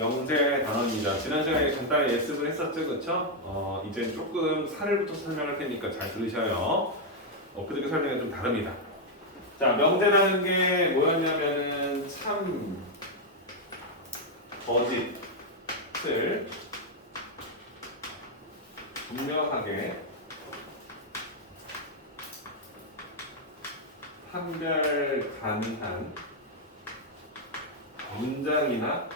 명제 단원입니다. 지난 시간에 간단히 예습을 했었죠, 그렇죠? 이제 조금 사례부터 설명할 테니까 잘 들으셔요. 그저께 설명이 좀 다릅니다. 자, 명제라는 게 뭐였냐면은 참, 거짓을 분명하게 판별 가능한 문장이나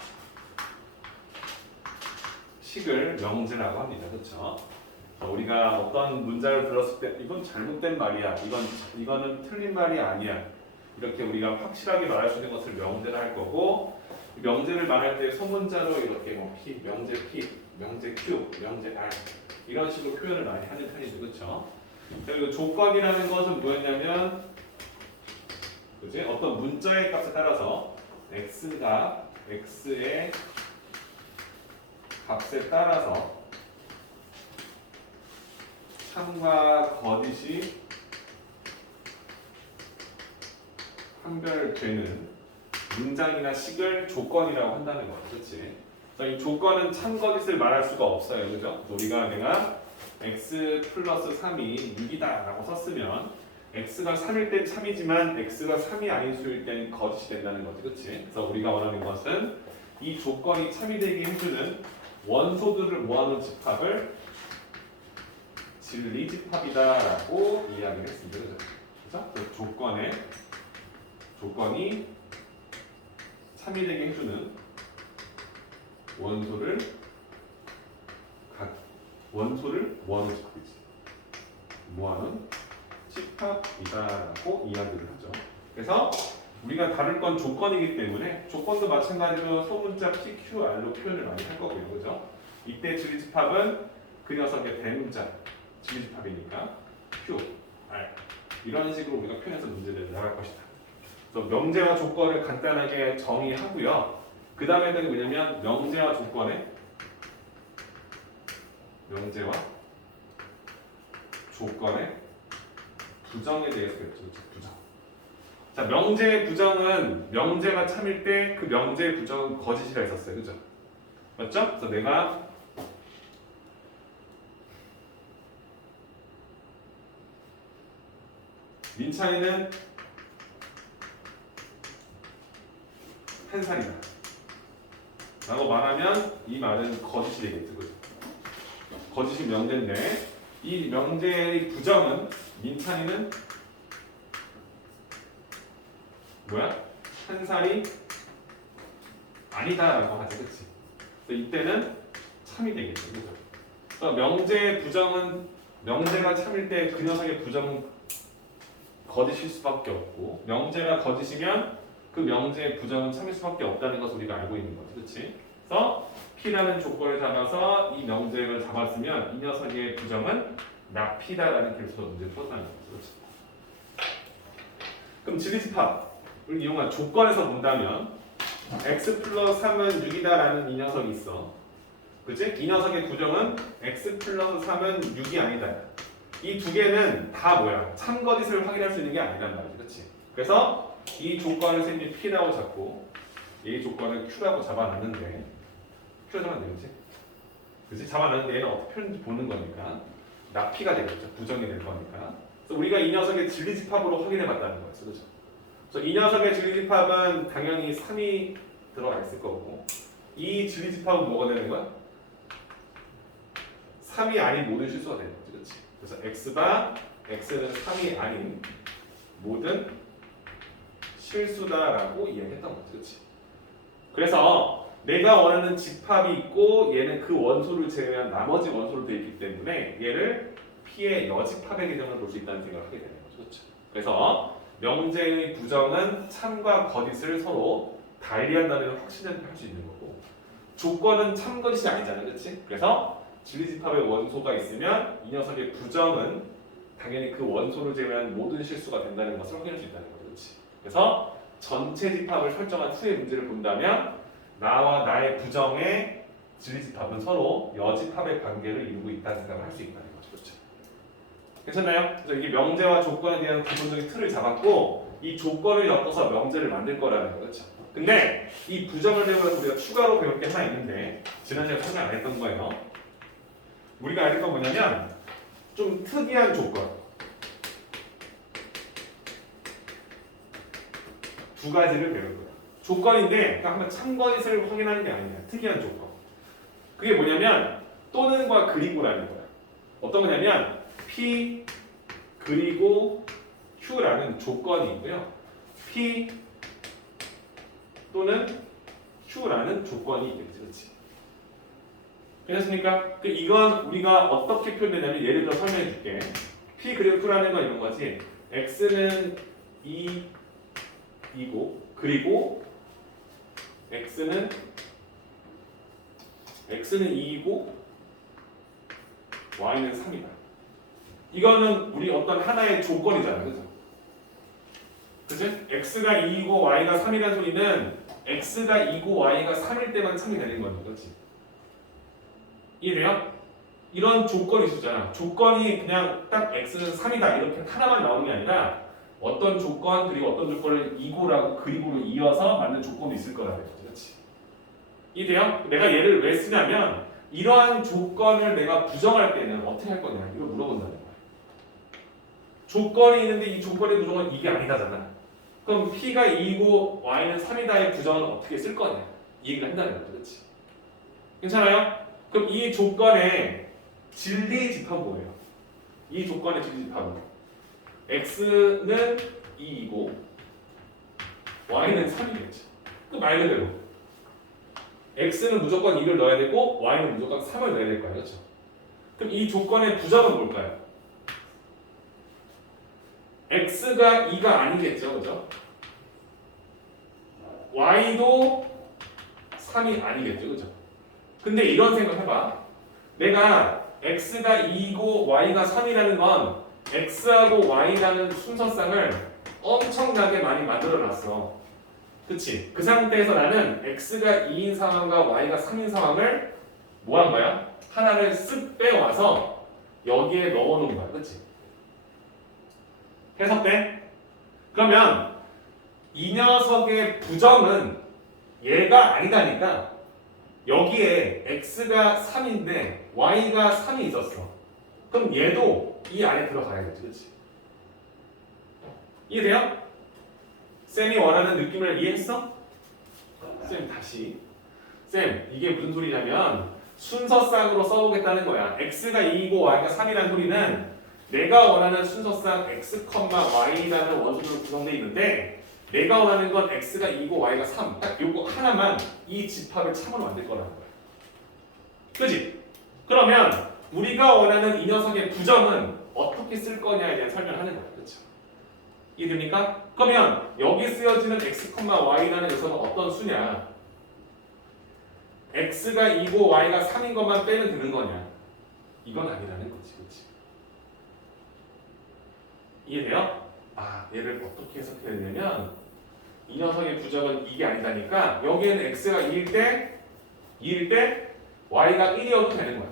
식을 명제라고 합니다. 그렇죠? 우리가 어떤 문장을 들었을 때 이건 잘못된 말이야. 이거는 틀린 말이 아니야. 이렇게 우리가 확실하게 말할 수 있는 것을 명제를 할 거고, 명제를 말할 때 소문자로 이렇게 뭐 P, 명제 P, 명제 Q, 명제 R 이런 식으로 표현을 많이 하는 편이죠. 그렇죠? 그리고 조건이라는 것은 뭐였냐면 그치? 어떤 문자의 값에 따라서 x가 x의 값에 따라서 참과 거짓이 판별되는 문장이나 식을 조건이라고 한다는 거죠. 그렇지? 이 조건은 참 거짓을 말할 수가 없어요. 그죠? 내가 x 플러스 3이 6이다 라고 썼으면 x가 3일 땐 참이지만 x가 3이 아닌 수일 땐 거짓이 된다는 거지. 그렇지? 그래서 우리가 원하는 것은 이 조건이 참이 되게 해주는 원소들을 모아놓은 집합을 진리집합이다라고 이야기를 했습니다. 그죠? 그 조건이 참이 되게 해주는 원소를 모아놓은 집합이지. 모아놓은 집합이다라고 이야기를 하죠. 그래서 우리가 다룰 건 조건이기 때문에 조건도 마찬가지로 소문자 P, Q, R로 표현을 많이 할 거고요. 그죠? 이때 진리집합은 그 녀석의 대문자 진리집합이니까 Q, R 이런 식으로 우리가 표현해서 문제를 나갈 것이다. 그래서 명제와 조건을 간단하게 정의하고요. 그 다음에는 뭐냐면 명제와 조건의 부정에 대해서 배웠죠. 부정. 자, 명제의 부정은 명제가 참일 때 그 명제의 부정은 거짓이라 했었어요. 그죠? 맞죠? 그래서 내가 민찬이는 한 살이다 라고 말하면 이 말은 거짓이 되겠죠. 그죠? 거짓이 명제인데 이 명제의 부정은 민찬이는 한 살이 아니다라고 하죠. 그치? 이때는 참이 되겠죠. 그죠? 그래서 명제의 부정은 명제가 참일 때 그 녀석의 부정은 거짓일 수밖에 없고, 명제가 거짓이면 그 명제의 부정은 참일 수밖에 없다는 것을 우리가 알고 있는 거죠. 그렇지? 그래서 P라는 조건을 잡아서 이 명제를 잡았으면 이 녀석의 부정은 나P다라는 길수로 문제를 풀었다는 거죠. 그렇지? 그럼 진리집합을 이용한 조건에서 본다면 x 플러스 3은 6이다라는 이 녀석이 있어. 그치? 이 녀석의 부정은 x 플러스 3은 6이 아니다. 이 두 개는 다 참거짓을 확인할 수 있는 게 아니란 말이지. 그치? 그래서 이 조건을 생긴 P라고 잡고 이 조건을 Q라고 잡아놨는데 Q라고 잡아놨네. 그치? 그치? 잡아놨는데 얘는 어떻게 표현인지 보는 거니까 나 P가 되겠죠. 부정이 될 거니까. 그래서 우리가 이 녀석의 진리집합으로 확인해 봤다는 거예요. 그렇죠? 그래서 이 녀석의 진리집합은 당연히 3이 들어가 있을 거고, 이 진리집합은 뭐가 되는 거야? 3이 아닌 모든 실수가 되는 거지. 그렇지? 그래서 x는 3이 아닌 모든 실수다라고 이야기했던 거지. 그렇지? 그래서 내가 원하는 집합이 있고 얘는 그 원소를 제외한 나머지 원소로 되어 있기 때문에 얘를 P의 여집합의 개념으로 볼 수 있다는 생각을 하게 되는 거죠. 그렇죠? 그래서 명제의 부정은 참과 거짓을 서로 달리한다는 확신을 할 수 있는 거고, 조건은 참 거짓이 아니잖아요. 그렇지? 그래서 진리집합의 원소가 있으면 이 녀석의 부정은 당연히 그 원소를 제외한 모든 실수가 된다는 것을 확인할 수 있다는 거죠. 그렇지? 그래서 전체 집합을 설정한 후의 문제를 본다면 나와 나의 부정의 진리집합은 서로 여집합의 관계를 이루고 있다는 생각을 할 수 있다는 거죠. 그렇죠? 괜찮나요? 그래서 이게 명제와 조건에 대한 기본적인 틀을 잡았고, 이 조건을 엮어서 명제를 만들 거라는 거죠. 그렇죠? 근데 이 부정을 배우면서 우리가 추가로 배울 게 하나 있는데 지난주에 설명 안 했던 거예요. 우리가 알던 건 뭐냐면 좀 특이한 조건 두 가지를 배울 거예요. 조건인데 그러니까 한번 참거짓을 확인하는 게 아니야. 특이한 조건. 그게 뭐냐면 또는과 그리고라는 거야. 어떤 거냐면 P 그리고 Q라는 조건이 있고요. P 또는 Q라는 조건이 있겠지. 그렇지? 괜찮습니까? 이건 우리가 어떻게 표현되냐면 예를 들어 설명해 줄게. P 그리고 Q라는 건 이런 거지. X는 2이고 그리고 X는 2이고 Y는 3이다. 이거는 우리 어떤 하나의 조건이잖아. 그죠? 그치? X가 2이고 Y가 3이라는 소리는 X가 2고 Y가 3일 때만 참이 되는 거지. 그렇지? 이해돼요? 이런 조건이 있었잖아. 조건이 그냥 딱 X는 3이다 이렇게 하나만 나오는 게 아니라 어떤 조건 그리고 어떤 조건을 이고라고 그리고로 이어서 만든 조건도 있을 거라는 거지. 그렇지? 이해돼요? 내가 얘를 왜 쓰냐면 이러한 조건을 내가 부정할 때는 어떻게 할 거냐 이걸 물어본다는 거야. 조건이 있는데 이 조건의 부정은 이게 아니다잖아. 그럼 P가 2이고 Y는 3이다의 부정은 어떻게 쓸 거냐 이 얘기를 한다는 거죠. 그렇지? 괜찮아요? 그럼 이 조건의 진리 집합은 뭐예요? 이 조건의 진리 집합은 X는 2이고 Y는 3이겠죠. 그 말 그대로 X는 무조건 2를 넣어야 되고 Y는 무조건 3을 넣어야 될 거예요. 그렇죠? 그럼 이 조건의 부정은 뭘까요? X가 2가 아니겠죠. 그죠? Y도 3이 아니겠죠. 그죠? 근데 이런 생각 해봐. 내가 X가 2고 Y가 3이라는 건 X하고 Y라는 순서상을 엄청나게 많이 만들어 놨어. 그치? 그 상태에서 나는 X가 2인 상황과 Y가 3인 상황을 뭐 한 거야? 하나를 쓱 빼와서 여기에 넣어 놓은 거야. 그치? 해석돼? 그러면 이 녀석의 부정은 얘가 아니다니까 여기에 X가 3인데 Y가 3이 있었어. 그럼 얘도 이 안에 들어가야겠지. 그치? 이해돼요? 쌤이 원하는 느낌을 이해했어? 쌤 다시 쌤 이게 무슨 소리냐면 순서상으로 써보겠다는 거야. X가 2이고 Y가 3이라는 소리는 내가 원하는 순서상 X, Y라는 원소로 구성되어 있는데 내가 원하는 건 X가 2고 Y가 3. 딱 요거 하나만 이 집합을 참으로 만들 거라는 거야. 그지? 그러면 우리가 원하는 이 녀석의 부정은 어떻게 쓸 거냐에 대한 설명을 하는 거야. 그렇죠? 이해됩니까? 그러면 여기 쓰여지는 X, Y라는 녀석은 어떤 수냐? X가 2고 Y가 3인 것만 빼면 되는 거냐? 이건 아니라는 거지. 그렇지? 이해돼요? 아, 얘를 어떻게 해석해야 되냐면 이 녀석의 부정은 이게 아니다니까 여기에는 X가 2일 때 Y가 1이어도 되는 거야.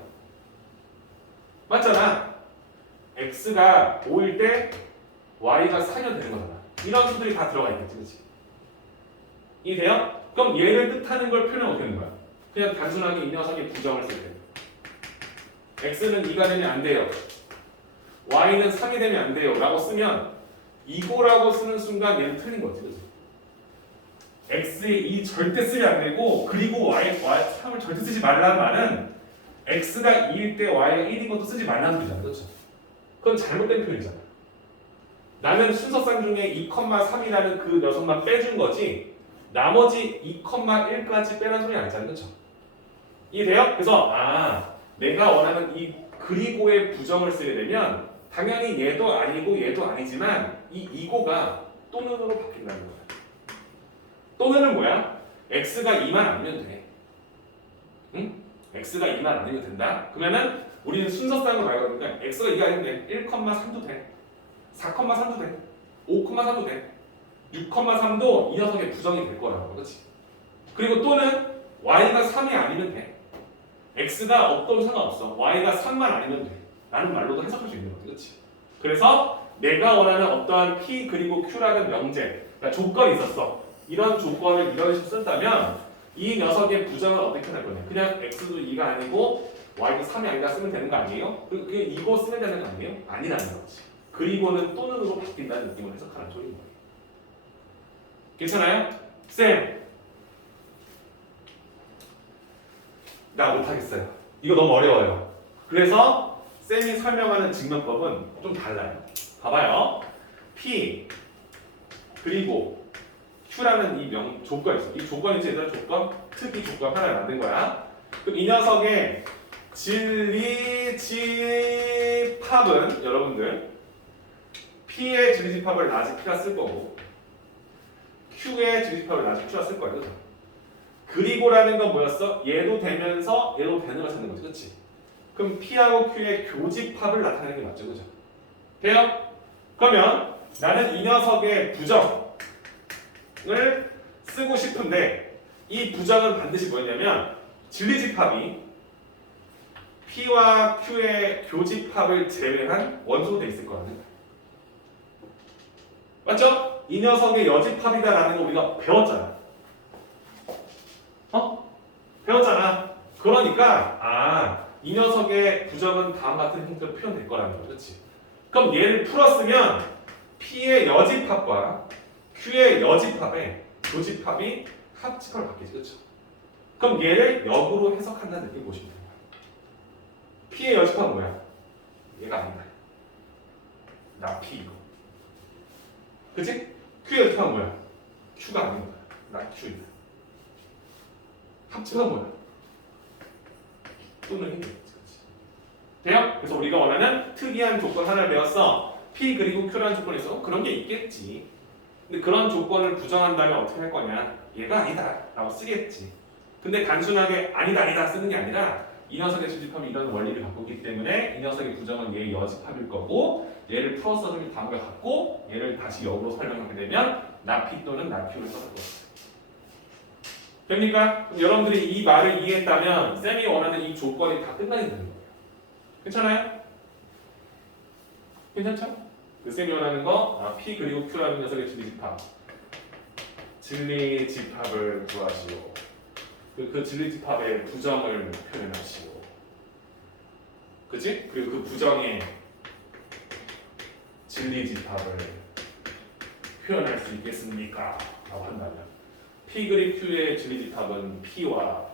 맞잖아. X가 5일 때 Y가 4면 되는 거잖아. 이런 수들이 다 들어가 있겠지. 그치? 이해돼요? 그럼 얘를 뜻하는 걸 표현하면 어떻게 되는 거야? 그냥 단순하게 이 녀석의 부정을 쓸 때 X는 2가 되면 안 돼요. Y는 3이 되면 안 돼요. 라고 쓰면 이고라고 쓰는 순간 얘는 틀린 거지. 그치? X에 2 절대 쓰면 안 되고 그리고 Y 3을 절대 쓰지 말라는 말은 X가 2일 때 Y가 1인 것도 쓰지 말라는 뜻이잖아. 그렇죠? 그건 잘못된 표현이잖아. 나는 순서상 중에 2,3이라는 그 녀석만 빼준 거지 나머지 2,1까지 빼라는 소리 아니잖아. 그렇죠? 이해돼요? 그래서 내가 원하는 이 그리고의 부정을 쓰게 되면 당연히 얘도 아니고 얘도 아니지만 이 이고가 또는으로 바뀐다는 거야. 또는은 뭐야? X가 2만 아니면 돼. 응? X가 2만 아니면 된다. 그러면은 우리는 순서상으로 말하니까 X가 2가 아니면 돼. 1,3도 돼. 4,3도 돼. 5,3도 돼. 6,3도 이 녀석의 부정이 될 거라고. 그렇지? 그리고 또는 Y가 3이 아니면 돼. X가 없어도 상관없어. Y가 3만 아니면 돼. 라는 말로도 해석할 수 있는 거지. 그렇지? 그래서 내가 원하는 어떠한 P 그리고 Q라는 명제, 그러니까 조건이 있었어. 이런 조건을 이런 식으로 쓴다면 이 녀석의 부정은 어떻게 할 거냐? 그냥 x도 2가 아니고 y도 3이 아니다 쓰면 되는 거 아니에요? 그게 이거 쓰면 되는 거 아니에요? 아니라는 거지. 그리고는 또는으로 바뀐다는 느낌을 해석하는 소리인 거예요. 괜찮아요? 쌤! 나 못하겠어요. 이거 너무 어려워요. 그래서 쌤이 설명하는 증명법은 좀 달라요. 봐봐요. P 그리고 Q라는 이 조건이 있어. 이 조건이 얘들아 조건, 특이 조건 하나를 만든 거야. 그럼 이 녀석의 진리집합은 여러분들 P의 진리집합을 나지 P가 쓸 거고 Q의 진리집합을 나지 Q가 쓸 거예요. 그죠? 그리고라는 건 뭐였어? 얘도 되면서 얘도 되는 걸 찾는 거지. 그렇지? 그럼 P하고 Q의 교집합을 나타내는 게 맞죠. 그죠? 돼요? 그러면 나는 이 녀석의 부정을 쓰고 싶은데 이 부정은 반드시 뭐냐면 진리집합이 P와 Q의 교집합을 제외한 원소로 돼 있을 거라는 거야. 맞죠? 이 녀석의 여집합이다라는 거 우리가 배웠잖아. 배웠잖아. 그러니까 이 녀석의 부정은 다음 같은 형태로 표현될 거라는 거. 그렇지? 그럼 얘를 풀었으면 P의 여집합과 Q의 여집합의 교집합이 합집합을 바뀌지. 그렇죠? 그럼 얘를 역으로 해석한다는 느낌 보시면 돼요. P의 여집합은 뭐야? 얘가 아니다. 나 P 이거. 그치? Q의 여집합은 뭐야? Q가 아닌 거야. 나 Q이다. 합집합은 뭐야? 또는 힘이 있지. 돼요? 그래서 우리가 원하는 특이한 조건 하나를 배웠어. P 그리고 Q라는 조건이 있어. 그런 게 있겠지. 근데 그런 조건을 부정한다면 어떻게 할 거냐? 얘가 아니다 라고 쓰겠지. 근데 단순하게 아니다 쓰는 게 아니라 이 녀석의 진리집합이 이런 원리를 갖고 있기 때문에 이 녀석의 부정은 얘의 여집합일 거고 얘를 풀어서 좀 다음과 같고 얘를 다시 역으로 설명하게 되면 나 P 또는 나 Q를 써줄 거야. 됩니까? 그럼 여러분들이 이 말을 이해했다면 쌤이 원하는 이 조건이 다 끝나게 되는 거예요. 괜찮아요? 괜찮죠? 그 쌤이 원하는 거 P 그리고 Q라는 녀석의 진리집합 진리집합을 구하시오. 그 진리집합의 부정을 표현하시오. 그치? 그리고 그 부정의 진리집합을 표현할 수 있겠습니까? 라고 한다면 P 그립 Q의 진리집합은 P와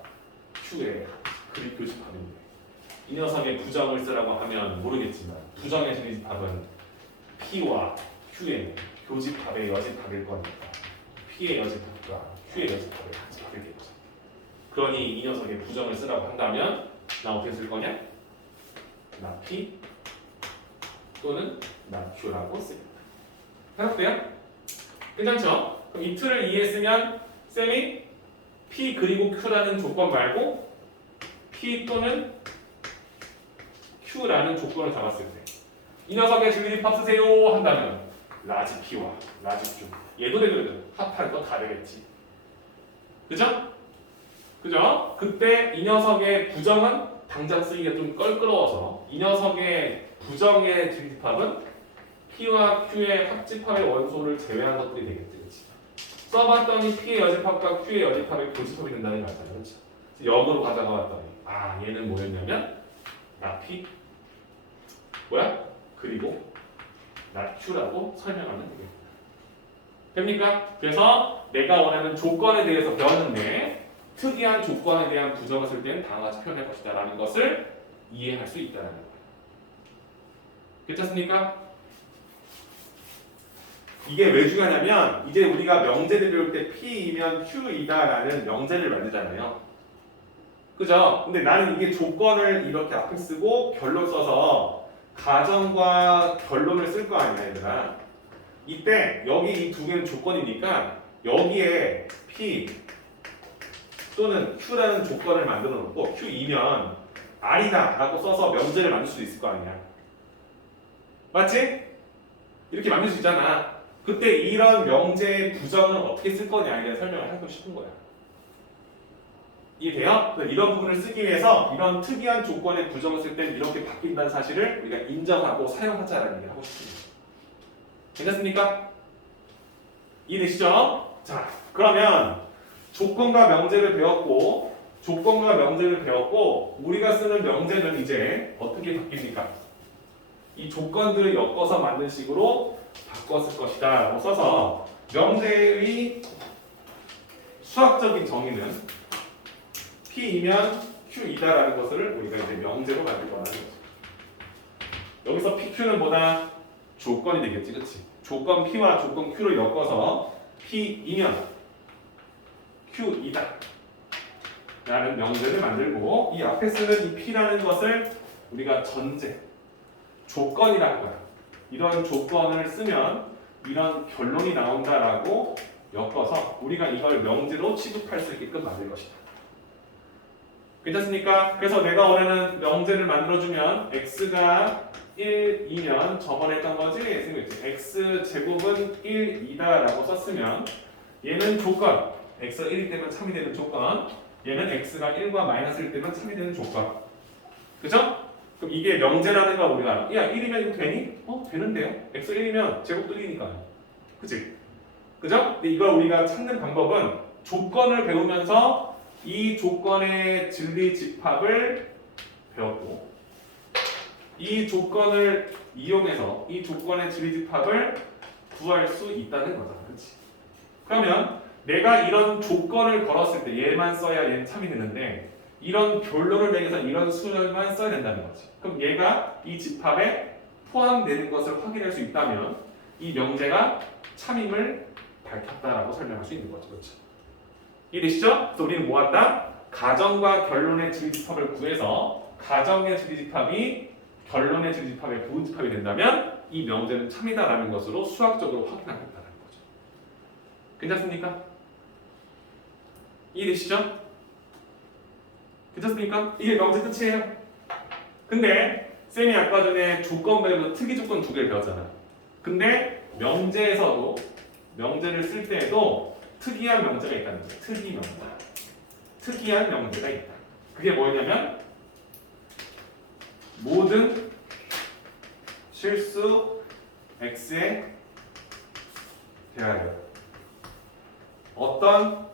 Q의 그립 교집합인데 이 녀석의 부정을 쓰라고 하면 모르겠지만 부정의 진리집합은 P와 Q의 교집합의 여집합일 거니까 P의 여집합과 Q의 여집합을 같이 바뀌겠죠. 그러니 이 녀석의 부정을 쓰라고 한다면 나 어떻게 쓸 거냐? 나 P 또는 나 Q라고 씁니다. 해석돼요? 괜찮죠? 그럼 이 틀을 이해했으면 쌤이 P 그리고 Q라는 조건 말고 P 또는 Q라는 조건을 잡았을 때 이 녀석의 진리집합 쓰세요 한다면 라지 P와 라지 Q 얘도 되거든. 합할 거 다 되겠지. 그죠? 그죠? 그때 이 녀석의 부정은 당장 쓰기가 좀 껄끄러워서 이 녀석의 부정의 진리집합은 P와 Q의 합집합의 원소를 제외한 것들이 되겠지. 그치? 써봤더니 P의 여집합과 Q의 여집합의 교집합이 된다는 거 같아요. 그렇죠? 역으로 가져가 봤더니 얘는 뭐였냐면 나 P 뭐야? 그리고 나 Q라고 설명하면 되겠다. 됩니까? 그래서 내가 원하는 조건에 대해서 배웠는데 특이한 조건에 대한 부정을 쓸 때는 다음과 같이 표현할 것이다 라는 것을 이해할 수 있다는 거예요. 괜찮습니까? 이게 왜 중요하냐면 이제 우리가 명제를 배울 때 P이면 Q이다 라는 명제를 만들잖아요. 그죠? 근데 나는 이게 조건을 이렇게 앞에 쓰고 결론 써서 가정과 결론을 쓸 거 아니야 얘들아. 이때 여기 이 두 개는 조건이니까 여기에 P 또는 Q라는 조건을 만들어 놓고 Q이면 R이다 라고 써서 명제를 만들 수 있을 거 아니야. 맞지? 이렇게 만들 수 있잖아. 그때 이런 명제의 부정은 어떻게 쓸 거냐에 대한 설명을 하고 싶은 거야. 이해돼요? 이런 부분을 쓰기 위해서 이런 특이한 조건의 부정을 쓸 때는 이렇게 바뀐다는 사실을 우리가 인정하고 사용하자라는 얘기를 하고 싶습니다. 괜찮습니까? 이해되시죠? 자, 그러면 조건과 명제를 배웠고 우리가 쓰는 명제는 이제 어떻게 바뀝니까? 이 조건들을 엮어서 만든 식으로 바꿨을 것이다 라고 써서 명제의 수학적인 정의는 P이면 Q이다라는 것을 우리가 이제 명제로 만들 거라는 거죠. 여기서 PQ는 뭐다? 조건이 되겠지, 그렇지? 조건 P와 조건 Q를 엮어서 P이면 Q이다 라는 명제를 만들고 이 앞에 쓰는 이 P라는 것을 우리가 전제, 조건이라는 거야. 이런 조건을 쓰면 이런 결론이 나온다라고 엮어서 우리가 이걸 명제로 취급할 수 있게끔 만들 것이다. 괜찮습니까? 그래서 내가 원하는 명제를 만들어주면 x가 1이면 저번에 했던 거지? x제곱은 1이다 라고 썼으면 얘는 조건 x가 1일 때면 참이 되는 조건 얘는 x가 1과 마이너스 1 때면 참이 되는 조건 그죠? 그럼 이게 명제라는 거 우리가 알아. 야 1이면 이거 되니? 되는데요. x 1이면 제곱도 1이니까 그치? 그죠? 근데 이걸 우리가 찾는 방법은 조건을 배우면서 이 조건의 진리 집합을 배웠고 이 조건을 이용해서 이 조건의 진리 집합을 구할 수 있다는 거잖아. 그렇지? 그러면 내가 이런 조건을 걸었을 때 얘만 써야 얘는 참이 되는데 이런 결론을 매겨서 이런 수열만 써야 된다는 거지. 그럼 얘가 이 집합에 포함되는 것을 확인할 수 있다면 이 명제가 참임을 밝혔다라고 설명할 수 있는 거죠. 그렇죠? 이해되시죠? 그래서 우리는 모았다. 가정과 결론의 진리집합을 구해서 가정의 진리집합이 결론의 진리집합의 부분집합이 된다면 이 명제는 참이다라는 것으로 수학적으로 확인하겠다는 거죠. 괜찮습니까? 이해되시죠? 괜찮습니까? 이게 명제 끝이에요. 근데 쌤이 아까 전에 조건 배우면서 특이 조건 두 개를 배웠잖아. 근데 명제에서도 명제를 쓸 때에도 특이한 명제가 있다는 거죠. 특이한 명제가 있다. 그게 뭐냐면 모든 실수 x에 대하여 어떤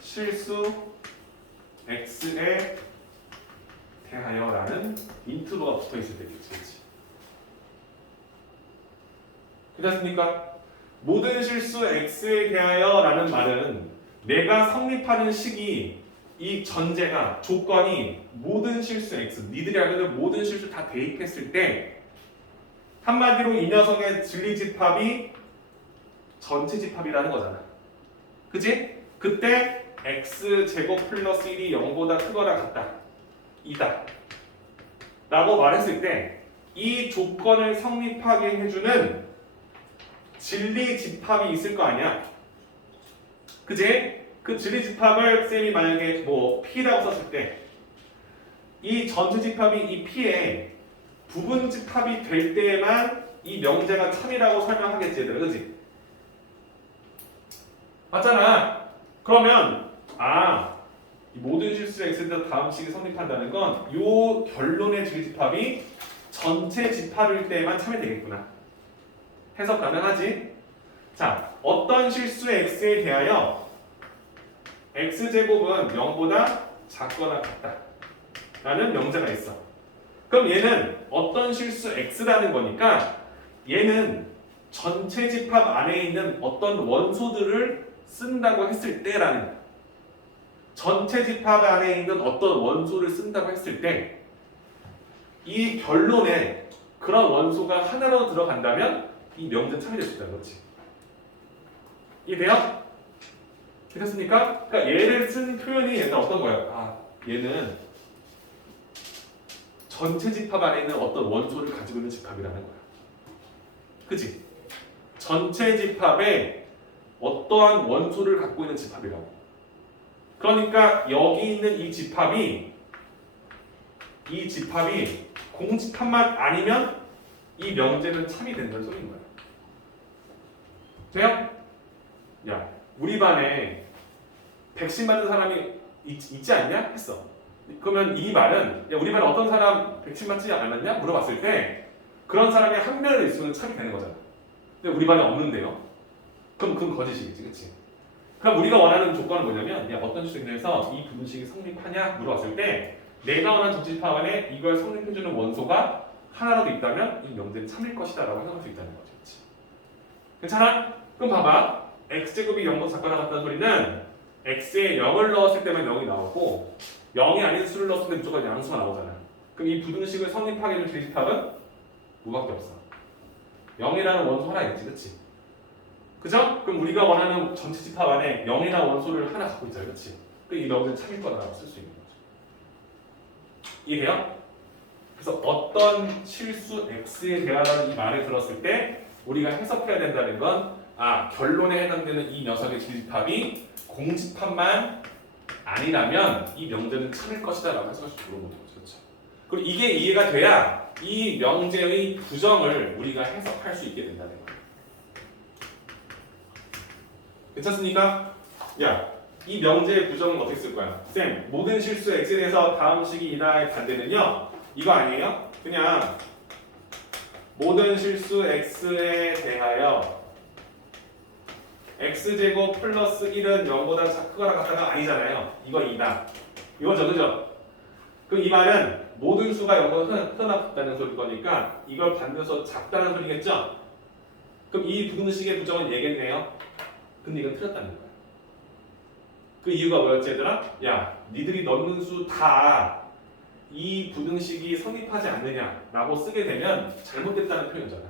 실수 x에 대하여라는 인트로가 붙어있을 때겠지. 괜찮습니까? 모든 실수 x에 대하여라는 말은 내가 성립하는 식이 이 전제가 조건이 모든 실수 x 니들이 알려는 모든 실수 다 대입했을 때 한마디로 이 녀석의 진리집합이 전체 집합이라는 거잖아. 그치? 그때 x제곱 플러스 1이 0보다 크거나 같다. 이다. 라고 말했을 때 이 조건을 성립하게 해주는 진리집합이 있을 거 아니야. 그지? 그 진리집합을 쌤이 만약에 뭐 P라고 썼을 때 이 전체 집합이 이 P에 부분 집합이 될 때에만 이 명제가 참이라고 설명하겠지 얘들아. 그지? 맞잖아. 그러면 이 모든 실수 x에서 다음 식이 성립한다는 건 요 결론의 진리집합이 전체 집합일 때만 참이 되겠구나. 해석 가능하지? 자, 어떤 실수 x에 대하여 x제곱은 0보다 작거나 같다 라는 명제가 있어. 그럼 얘는 어떤 실수 x라는 거니까 얘는 전체 집합 안에 있는 어떤 원소들을 쓴다고 했을 때라는 거야. 전체 집합 안에 있는 어떤 원소를 쓴다고 했을 때 이 결론에 그런 원소가 하나로 들어간다면 이 명제는 참이 될 수 있다는 거지. 이해돼요? 괜찮습니까? 그러니까 얘를 쓴 표현이 얘는 어떤 거예요? 얘는 전체 집합 안에 있는 어떤 원소를 가지고 있는 집합이라는 거야. 그치? 전체 집합에 어떠한 원소를 갖고 있는 집합이라고. 그러니까 여기 있는 이 집합이 공집합만 아니면 이 명제는 참이 된다는 소리인 거야. 돼요? 야, 우리 반에 백신 맞은 사람이 있지 않냐? 했어. 그러면 이 말은 야, 우리 반에 어떤 사람 백신 맞지 않았냐? 물어봤을 때 그런 사람이 한 명을 있으면 참이 되는 거잖아. 근데 우리 반에 없는데요. 그럼 그건 거짓이겠지, 그치? 그럼 우리가 원하는 조건은 뭐냐면, 야, 어떤 식에서 이 분식이 성립하냐 물어봤을 때 내가 원하는 전체집합 안에 이걸 성립해주는 원소가 하나라도 있다면 이 명제는 참일 것이다라고 생각할 수 있다는 거지, 그치? 괜찮아? 그럼 봐봐. x제곱이 0도 작가 나갔다는 소리는 x에 0을 넣었을 때만 0이 나오고 0이 아닌 수를 넣었을 때 무조건 양수가 나오잖아. 그럼 이 부등식을 성립하게 해줄 제집합은 뭐밖에 없어. 0이라는 원소 하나 있지, 그치? 그죠? 그럼 우리가 원하는 전체 집합 안에 0이라는 원소를 하나 갖고 있잖아, 그치? 그럼 이 명제는 참일 거다라고 쓸 수 있는 거죠. 이해돼요? 그래서 어떤 실수 x에 대하라는 이 말을 들었을 때 우리가 해석해야 된다는 건 결론에 해당되는 이 녀석의 집합이 공집합만 아니라면 이 명제는 참일 것이다 라고 해석할 수 물어보는 거죠. 그렇죠? 그리고 이게 이해가 돼야 이 명제의 부정을 우리가 해석할 수 있게 된다는 거예요. 괜찮습니까? 야, 이 명제의 부정은 어떻게 쓸 거야? 쌤, 모든 실수 x에 대해서 다음 식이 이다의 반대는요? 이거 아니에요? 그냥 모든 실수 x에 대하여 x제곱 플러스 1은 0보다 크거나 같다가 아니잖아요. 이거 2다. 이거죠, 그죠? 그럼 이 말은 모든 수가 0보다 크거나 같다는 소리일 거니까 이걸 반대해서 작다는 소리겠죠? 그럼 이 부등식의 부정은 얘겠네요. 근데 이건 틀렸다는 거야. 그 이유가 뭐였지, 얘들아? 야, 니들이 넣는 수 다 이 부등식이 성립하지 않느냐라고 쓰게 되면 잘못됐다는 표현이잖아.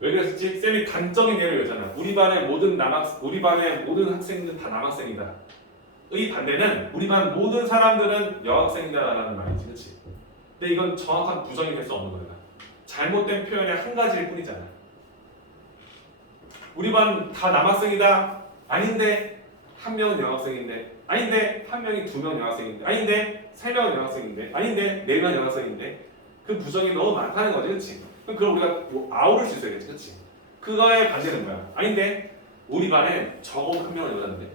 왜 그랬었지? 쌤이 단적인 예를 들잖아. 우리 반의 모든 학생들은 다 남학생이다. 의 반대는 우리 반 모든 사람들은 여학생이다라는 말이지, 그렇지? 근데 이건 정확한 부정이 될 수 없는 거야. 잘못된 표현의 한 가지일 뿐이잖아. 우리 반 다 남학생이다. 아닌데 한 명은 여학생인데. 아닌데 한 명이 2명 여학생인데. 아닌데 3명은 여학생인데. 아닌데 4명 여학생인데. 그 부정이 너무 많다는 거지, 그렇지? 그럼 우리가 아우를 수 있어야겠지, 그렇지? 그거의 반대는 뭐야? 아닌데 우리 반에 적어도 한 명은 여자인데,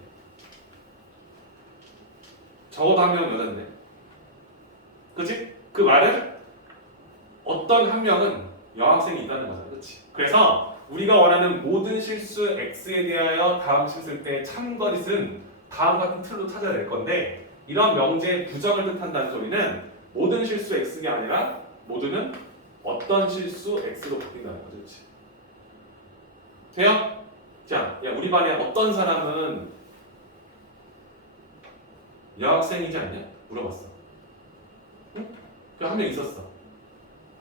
적어도 한 명은 여자인데, 그렇지? 그 말은 어떤 한 명은 여학생이 있다는 거잖아, 그렇지? 그래서 우리가 원하는 모든 실수 x에 대하여 다음 식 쓸 때 참거짓은 다음 같은 틀로 찾아야 될 건데, 이런 명제의 부정을 뜻한다는 소리는 모든 실수 x가 아니라 모두는 어떤 실수 x로 바뀐다는 거죠, 그렇지? 돼요? 자, 야, 우리 반에 어떤 사람은 여학생이지 않냐? 물어봤어. 응? 그 한 명 있었어.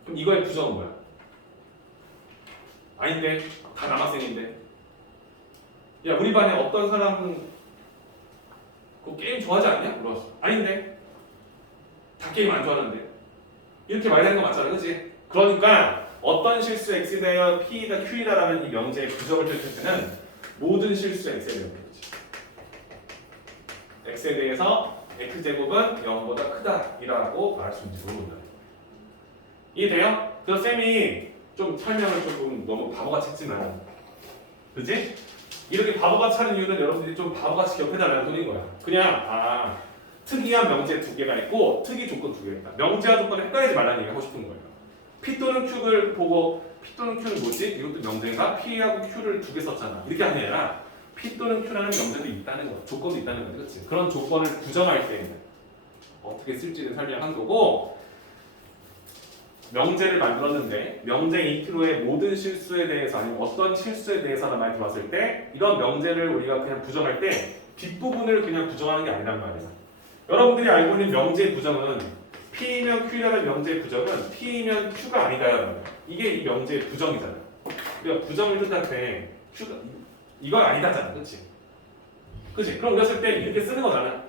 그럼 이거의 부정은 뭐야? 아닌데, 다 남학생인데. 야, 우리 반에 어떤 사람은 그 게임 좋아하지 않냐? 물어봤어. 아닌데, 다 게임 안 좋아하는데. 이렇게 말하는 거 맞잖아, 그렇지? 그러니까 어떤 실수 x에 대하여 p이다 q이다라는 이 명제의 부정을 뜻할 때는 모든 실수 x에 대한 거지. x에 대해서 x제곱은 0보다 크다이라고 말할 수 있는지 모른다는 거예요. 이해돼요? 그래서 쌤이 좀 설명을 조금 너무 바보같이 했지만, 그치? 이렇게 바보같이 하는 이유는 여러분들이 좀 바보같이 기억해달라는 소리인 거야. 그냥 특이한 명제 2개가 있고 특이 조건 2개가 있다. 명제와 조건을 헷갈리지 말라는 얘기 하고 싶은 거예요. P 또는 Q를 보고 P 또는 Q는 뭐지? 이것도 명제가 P하고 Q를 2개 썼잖아. 이렇게 하는 게 아니라 P 또는 Q라는 명제도 있다는 거, 조건도 있다는 거지, 그렇지? 그런 조건을 부정할 때 어떻게 쓸지를 설명한 거고, 명제를 만들었는데 명제 2kg의 모든 실수에 대해서 아니면 어떤 실수에 대해서나 많이 들어왔을 때 이런 명제를 우리가 그냥 부정할 때 뒷부분을 그냥 부정하는 게 아니란 말이야. 여러분들이 알고 있는 명제의 부정은 P이면 Q라는 명제의 부정은 P이면 Q가 아니다라는 거야. 이게 이 명제의 부정이잖아. 우리가 부정을 뜻할 때 Q가 이건 아니다잖아, 그렇지? 그렇지? 그럼 우리가 쓸 때 이렇게 쓰는 거잖아.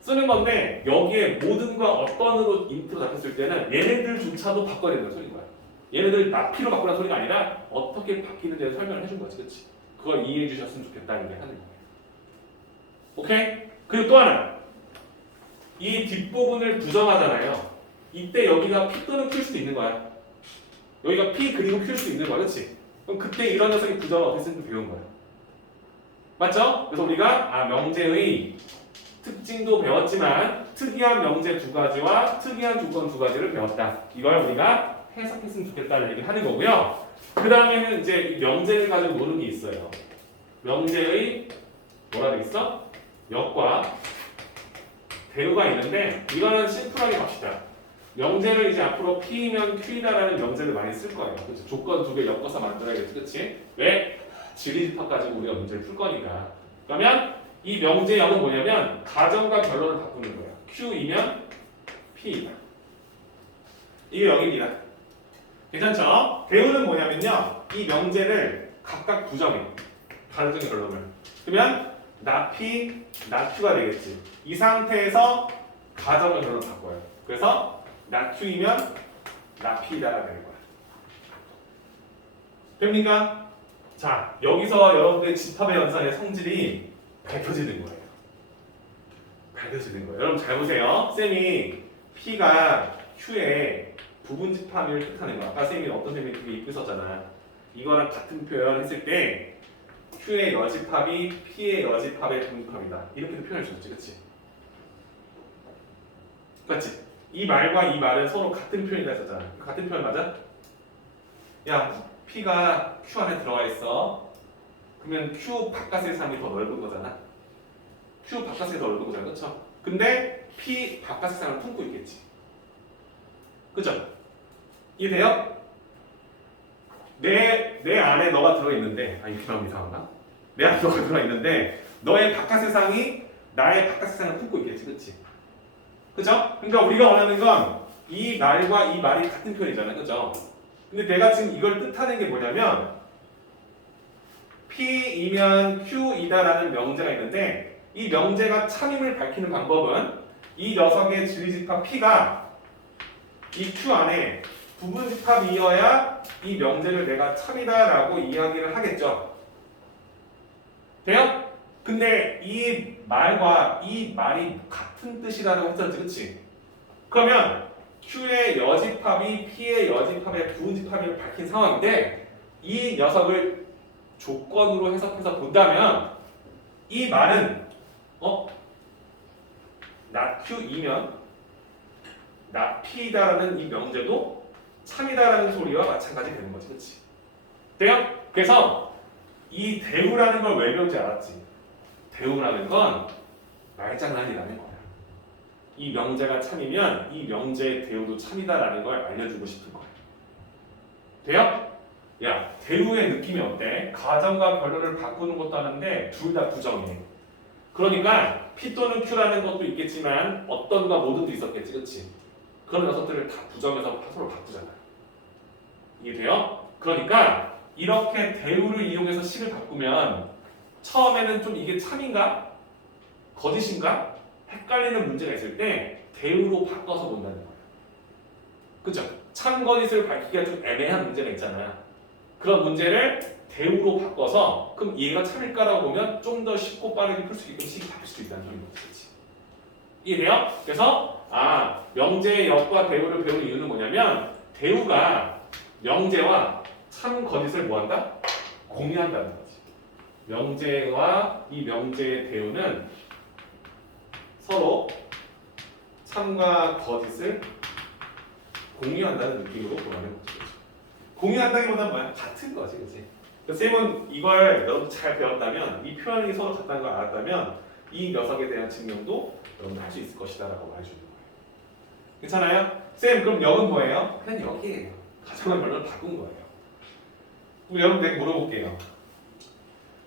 쓰는 건데 여기에 모든과 어떤으로 인트로 잡혔을 때는 얘네들조차도 바꿔야 된다는 소리인 거야. 얘네들 나피로 바꾸라는 소리가 아니라 어떻게 바뀌는지를 설명을 해준 거지, 그렇지? 그걸 이해해 주셨으면 좋겠다는 게 하는 거야. 오케이? 그리고 또 하나, 이 뒷부분을 부정하잖아요. 이때 여기가 P 또는 Q일 수도 있는 거야. 여기가 P 그리고 Q일 수도 있는 거야, 그렇지? 그럼 그때 이런 녀석의 부정을 어떻게 쓰는지 배운 거야. 맞죠? 그래서 우리가 명제의 특징도 배웠지만 특이한 명제 2가지와 특이한 조건 2가지를 배웠다. 이걸 우리가 해석했으면 좋겠다는 얘기를 하는 거고요. 그 다음에는 이제 명제를 가지고 노는 게 있어요. 명제의 뭐라 되겠어? 역과 대우가 있는데 이거는 심플하게 갑시다. 명제를 이제 앞으로 P면 Q이다라는 명제를 많이 쓸 거예요. 그렇죠? 조건 두 개 엮어서 만들어야겠지, 그렇지? 왜? 지리집합 가지고 우리가 문제를 풀 거니까. 그러면 이 명제역은 뭐냐면 가정과 결론을 바꾸는 거예요. Q이면 P이다. 이게 0입니다. 괜찮죠? 대우는 뭐냐면요. 이 명제를 각각 부정해. 가정과 결론을. 그러면 나 P, 나 Q가 되겠지. 이 상태에서 가정과 결론을 바꿔요. 그래서 나 Q이면 나 P다가 되는 거야. 됩니까? 자, 여기서 여러분들의 집합의 연산의 성질이 밝혀지는 거예요. 밝혀지는 거예요. 여러분 잘 보세요. 쌤이 P가 Q의 부분 집합을 뜻하는 거야. 아까 쌤이 어떤 쌤이 되게 이쁘게 썼잖아. 이거랑 같은 표현 했을 때 Q의 여집합이 P의 여집합의 분집합이다. 이렇게도 표현할 수 있지, 그렇지? 맞지? 이 말과 이 말은 서로 같은 표현이라 했었잖아. 같은 표현 맞아? 야, P가 Q 안에 들어가 있어. 그러면 Q 바깥의 세상이 더 넓은 거잖아. Q 바깥에 더 넓은 거잖아, 그렇죠? 근데 P 바깥 세상을 품고 있겠지. 그죠? 이해돼요? 내 안에 너가 들어있는데, 이렇게 말하면 이상한가? 내 안에 너가 들어있는데 너의 바깥 세상이 나의 바깥 세상을 품고 있겠지, 그렇지? 그죠? 그러니까 우리가 원하는 건 이 말과 이 말이 같은 표현이잖아요, 그죠? 근데 내가 지금 이걸 뜻하는 게 뭐냐면 P이면 Q이다라는 명제가 있는데 이 명제가 참임을 밝히는 방법은 이 녀석의 지리집합 P가 이 Q 안에 부분집합이어야 이 명제를 내가 참이다라고 이야기를 하겠죠. 돼요? 근데 이 말과 이 말이 같은 뜻이라고 했었지, 그치? 그러면 Q의 여집합이 P의 여집합의 부분집합임을 밝힌 상황인데 이 녀석을 조건으로 해석해서 본다면 이 말은 not Q이면 not P다라는 이 명제도 참이다라는 소리와 마찬가지 되는 거지, 그렇지? 돼요? 그래서 이 대우라는 걸 왜 배운지 알았지? 대우라는 건 말장난이라는 거야. 이 명제가 참이면 이 명제의 대우도 참이다라는 걸 알려주고 싶은 거야. 돼요? 야, 대우의 느낌이 어때? 가정과 결론을 바꾸는 것도 하는데 둘 다 부정해. 그러니까 P 또는 Q라는 것도 있겠지만 어떤가 모든도 있었겠지, 그렇지? 그런 녀석들을 다 부정해서 서로 바꾸잖아. 이해돼요? 그러니까 이렇게 대우를 이용해서 식을 바꾸면 처음에는 좀 이게 참인가? 거짓인가? 헷갈리는 문제가 있을 때 대우로 바꿔서 본다는 거예요. 그죠? 참 거짓을 밝히기가 좀 애매한 문제가 있잖아. 그런 문제를 대우로 바꿔서 그럼 얘가 참일까라고 보면 좀 더 쉽고 빠르게 풀 수 있게끔 식이 바뀔 수 있다는 소리인 거지. 이해돼요? 그래서 명제의 역과 대우를 배우는 이유는 뭐냐면 대우가 명제와 참 거짓을 뭐한다? 공유한다는 거지. 명제와 이 명제의 대우는 서로 참과 거짓을 공유한다는 느낌으로 보라는 거지. 공유한다기보다는 뭐야? 같은 거지, 그렇지? 쌤은 이걸 여러분 잘 배웠다면 이 표현이 서로 같다는 걸 알았다면 이 녀석에 대한 증명도 여러분 할 수 있을 것이다라고 말해주는 거예요. 괜찮아요? 쌤 그럼 역은 뭐예요? 그냥 역이에요. 가정의 결론을 바꾼 거예요. 우리 여러분들에게 물어볼게요.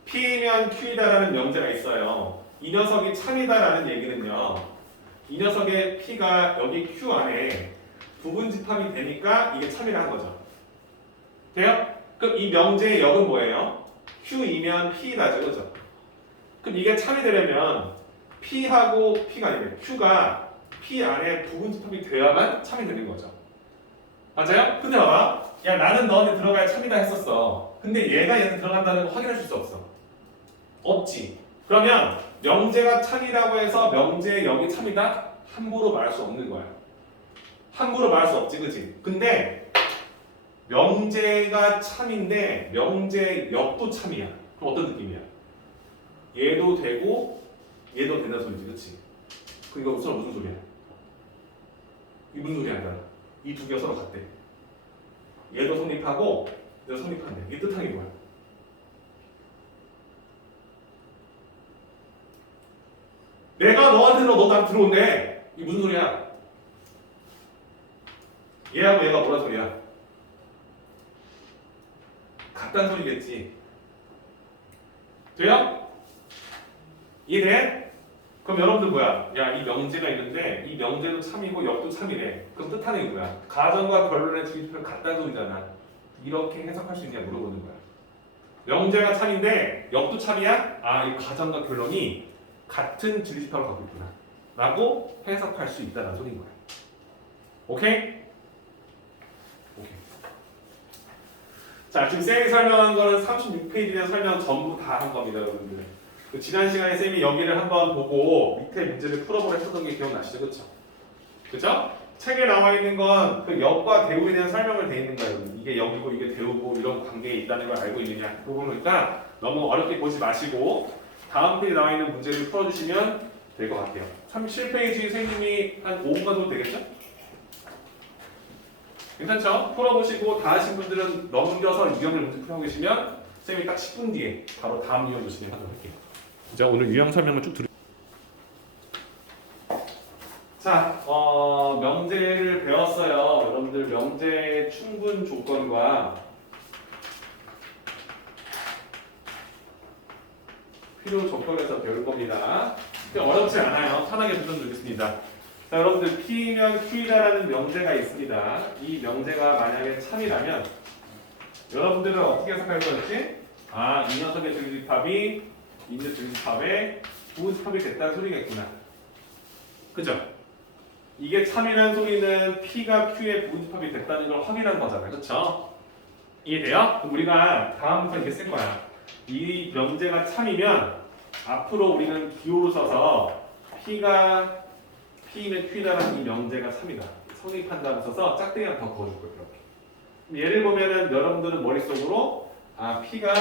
P면 Q이다라는 명제가 있어요. 이 녀석이 참이다라는 얘기는요. 이 녀석의 P가 여기 Q 안에 부분집합이 되니까 이게 참이라 한 거죠. 돼요? 그럼 이 명제의 역은 뭐예요? Q이면 P다죠, 그죠? 그럼 이게 참이 되려면 P하고 P가 아니에요. Q가 P 안에 부분집합이 되어야만 참이 되는 거죠. 맞아요? 근데 봐봐. 야, 나는 너한테 들어가야 참이다 했었어. 근데 얘가 얘한테 들어간다는 거 확인해 줄 수 없어. 없지. 그러면 명제가 참이라고 해서 명제의 역이 참이다? 함부로 말할 수 없는 거야. 함부로 말할 수 없지, 그치? 근데 명제가 참인데 명제의 역도 참이야. 그럼 어떤 느낌이야? 얘도 되고 얘도 된다는 소리지, 그치? 이거 무슨 소리야? 이게 무슨 소리 아니야? 이 두 개가 서로 같대. 얘도 성립하고 얘도 성립한대. 이게 뜻하는 게 뭐야? 내가 너한테 너 나한테 들어온대. 이게 무슨 소리야? 얘하고 얘가 뭐란 소리야? 같다는 소리겠지. 돼요? 이해돼? 그럼 여러분들 뭐야? 야, 이 명제가 있는데 이 명제도 참이고 역도 참이래. 그럼 뜻하는 게 뭐야? 가정과 결론의 주입표는 같다는 소리잖아. 이렇게 해석할 수 있냐 물어보는 거야. 명제가 참인데 역도 참이야? 아, 이 가정과 결론이 같은 진리집합을 갖고 있구나 라고 해석할 수 있다는 소리인 거야. 오케이? 오케이. 자, 지금 쌤이 설명한 거는 36페이지에 설명 전부 다 한 겁니다, 여러분들. 그 지난 시간에 쌤이 여기를 한번 보고 밑에 문제를 풀어보려 했던 게 기억나시죠? 그쵸? 그죠? 책에 나와 있는 건 그 역과 대우에 대한 설명을 돼 있는 거예요. 이게 역이고 이게 대우고 이런 관계에 있다는 걸 알고 있느냐. 그 부분이니까 너무 어렵게 보지 마시고 다음 페이지에 나와 있는 문제를 풀어주시면 될 것 같아요. 37페이지 선생님이 한 5분 정도 되겠죠? 괜찮죠? 풀어보시고 다 하신 분들은 넘겨서 유형을 문제 풀고 계시면 쌤이 딱 10분 뒤에 바로 다음 유형 진행하도록 할게요. 자, 오늘 유형 설명을 쭉 드릴게요. 자, 명제를 배웠어요. 여러분들 명제의 충분 조건과 필요 조건에서 배울 겁니다. 어렵지 않아요. 편하게 설명드리겠습니다. 자, 여러분들 P면 Q이다라는 명제가 있습니다. 이 명제가 만약에 참이라면 여러분들은 어떻게 해석할 거였지? 아, 이 녀석의 줄집합이 인제 줄집합의 부호집합이 됐다는 소리겠구나. 그죠? 이게 참이라는 소리는 P가 Q의 부호집합이 됐다는 걸 확인한 거잖아요. 그쵸? 이해돼요? 그럼 우리가 다음부터 이렇게 쓸 거야. 이 명제가 참이면 앞으로 우리는 기호로 써서 P면 Q다라는 이 명제가 참이다. 성립한다고 써서 짝대기 하나 더 그어줄 거예요. 이렇게. 예를 보면은 여러분들은 머릿속으로 아, P가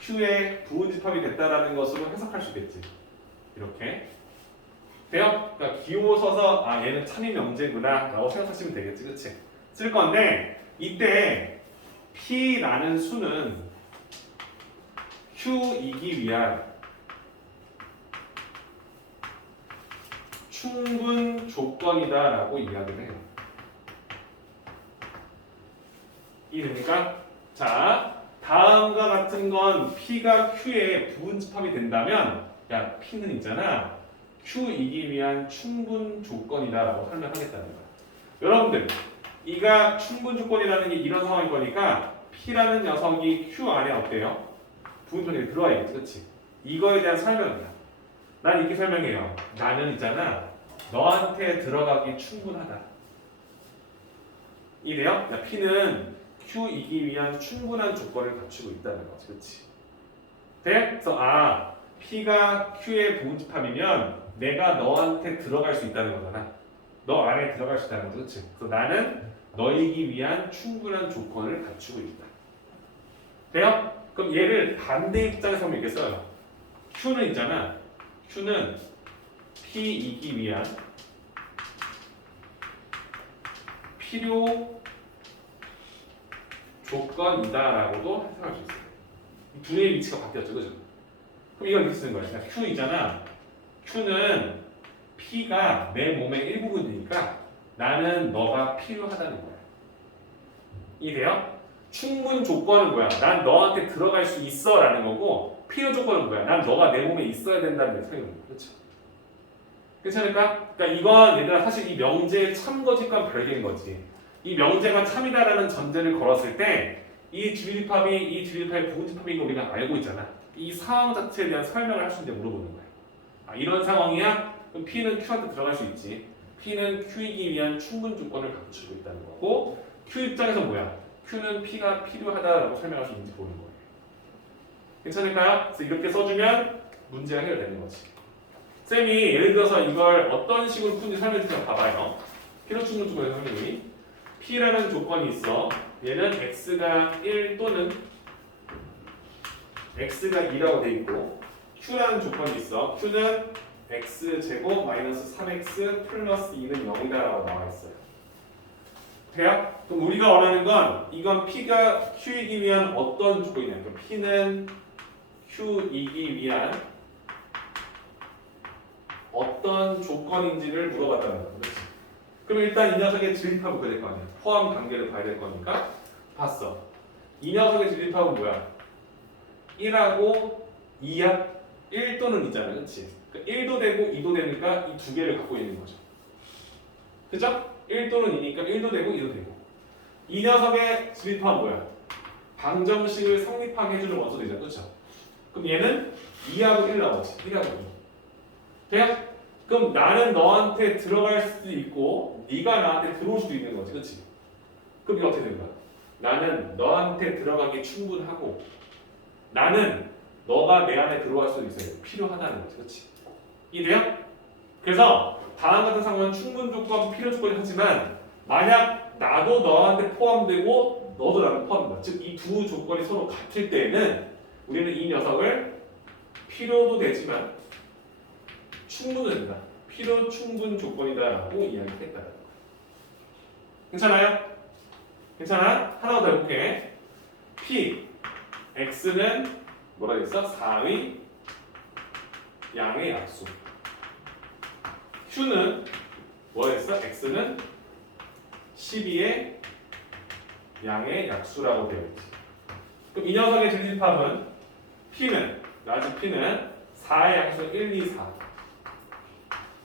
Q의 부호집합이 됐다라는 것으로 해석할 수 있겠지. 이렇게. 돼요? 그러니까 기호 써서 아, 얘는 참이 명제구나 라고 생각하시면 되겠지. 그치? 쓸 건데 이때 P라는 수는 Q이기 위한 충분 조건이다라고 이야기를 해요. 이해됩니까? 자, 다음과 같은 건 P가 Q의 부분집합이 된다면 야, P는 있잖아. Q이기 위한 충분 조건이다라고 설명하겠다는 거야. 여러분들, 이가 충분 조건이라는 게 이런 상황일 거니까 P라는 녀석이 Q 안에 어때요? 부분편에 들어와야겠지, 그렇지? 이거에 대한 설명이야. 난 이렇게 설명해요. 나는 있잖아, 너한테 들어가기 충분하다. 이래요? 야, P는 Q이기 위한 충분한 조건을 갖추고 있다는 거지, 그렇지? 돼? 그래서 아, P가 Q의 부분집합이면 내가 너한테 들어갈 수 있다는 거잖아. 너 안에 들어갈 수 있다는 거지, 그렇지? 그래서 나는 너이기 위한 충분한 조건을 갖추고 있다. 돼요? 그럼 얘를 반대 입장에서 한번 이렇게 써요. Q는 있잖아. Q는 P이기 위한 필요 조건이다라고도 해석할 수 있어요. 이 두 개의 위치가 바뀌었죠, 그죠? 그럼 이걸 이렇게 쓰는 거야. Q 있잖아. Q는 P가 내 몸의 일부분이니까 나는 너가 필요하다는 거야. 이해돼요? 충분 조건은 뭐야? 난 너한테 들어갈 수 있어라는 거고 필요 조건은 뭐야? 난 너가 내 몸에 있어야 된다는 게 소용인 거야. 그렇죠? 괜찮을까? 그러니까 이건 얘들아 사실 이 명제의 참거짓과 별개인 거지. 이 명제가 참이다라는 전제를 걸었을 때 이 주립합의 부분집합인 거 우리가 알고 있잖아. 이 상황 자체에 대한 설명을 할 수 있는데 물어보는 거야. 아, 이런 상황이야? 그럼 P는 Q한테 들어갈 수 있지. P는 Q이기 위한 충분 조건을 갖추고 있다는 거고 Q 입장에서 뭐야? Q는 P가 필요하다라고 설명할 수 있는지 보는 거예요. 괜찮을까요? 그래서 이렇게 써주면 문제가 해결되는 거지. 쌤이 예를 들어서 이걸 어떤 식으로 푸는지 설명해 주면 봐봐요. 필요 충분 조건의 설명이 P라는 조건이 있어. 얘는 X가 1 또는 X가 2라고 돼 있고 Q라는 조건이 있어. Q는 X제곱 마이너스 3X 플러스 2는 0이다라고 나와 있어요. 돼요? 그럼 우리가 원하는 건 이건 P가 Q이기 위한 어떤 조건이냐. 그럼 P는 Q이기 위한 어떤 조건인지를 물어봤다는 거죠. 그렇지? 그럼 일단 이 녀석의 진입합을 그릴 거 아니야. 포함 관계를 봐야 될 거니까 봤어. 이 녀석의 진입합은 뭐야? 1하고 2야? 1 또는 2잖아. 그렇지? 그러니까 1도 되고 2도 되니까 이 두 개를 갖고 있는 거죠. 그죠? 1 또는 2니까 1도 되고 2도 되고. 이 녀석의 진입합은 뭐야? 방정식을 성립하게 해주는 원소들이잖아. 그렇죠? 그럼 얘는 2하고 1 나오지. 1하고 2. 돼요? 그럼 나는 너한테 들어갈 수도 있고 네가 나한테 들어올 수도 있는 거지. 그렇지? 그럼 이거 어떻게 되는 거야? 나는 너한테 들어가기 충분하고 나는 너가 내 안에 들어갈 수도 있어요. 필요하다는 거지. 그렇지? 이해돼요? 그래서 다음 같은 상황은 충분 조건, 필요 조건이 하지만 만약 나도 너한테 포함되고 너도 나를 포함된다. 즉 이 두 조건이 서로 같을 때에는 우리는 이 녀석을 필요도 되지만 충분도 된다. 필요 충분 조건이다라고 이야기했다. 괜찮아요? 괜찮아? 하나 더 해볼게. P, X는 뭐라 했어? 4의 양의 약수. Q는 뭐라 했어? X는 12의 양의 약수라고 되어 있지. 그럼 이 녀석의 진집합은 P는 라지 P는 4의 약수 1, 2, 4.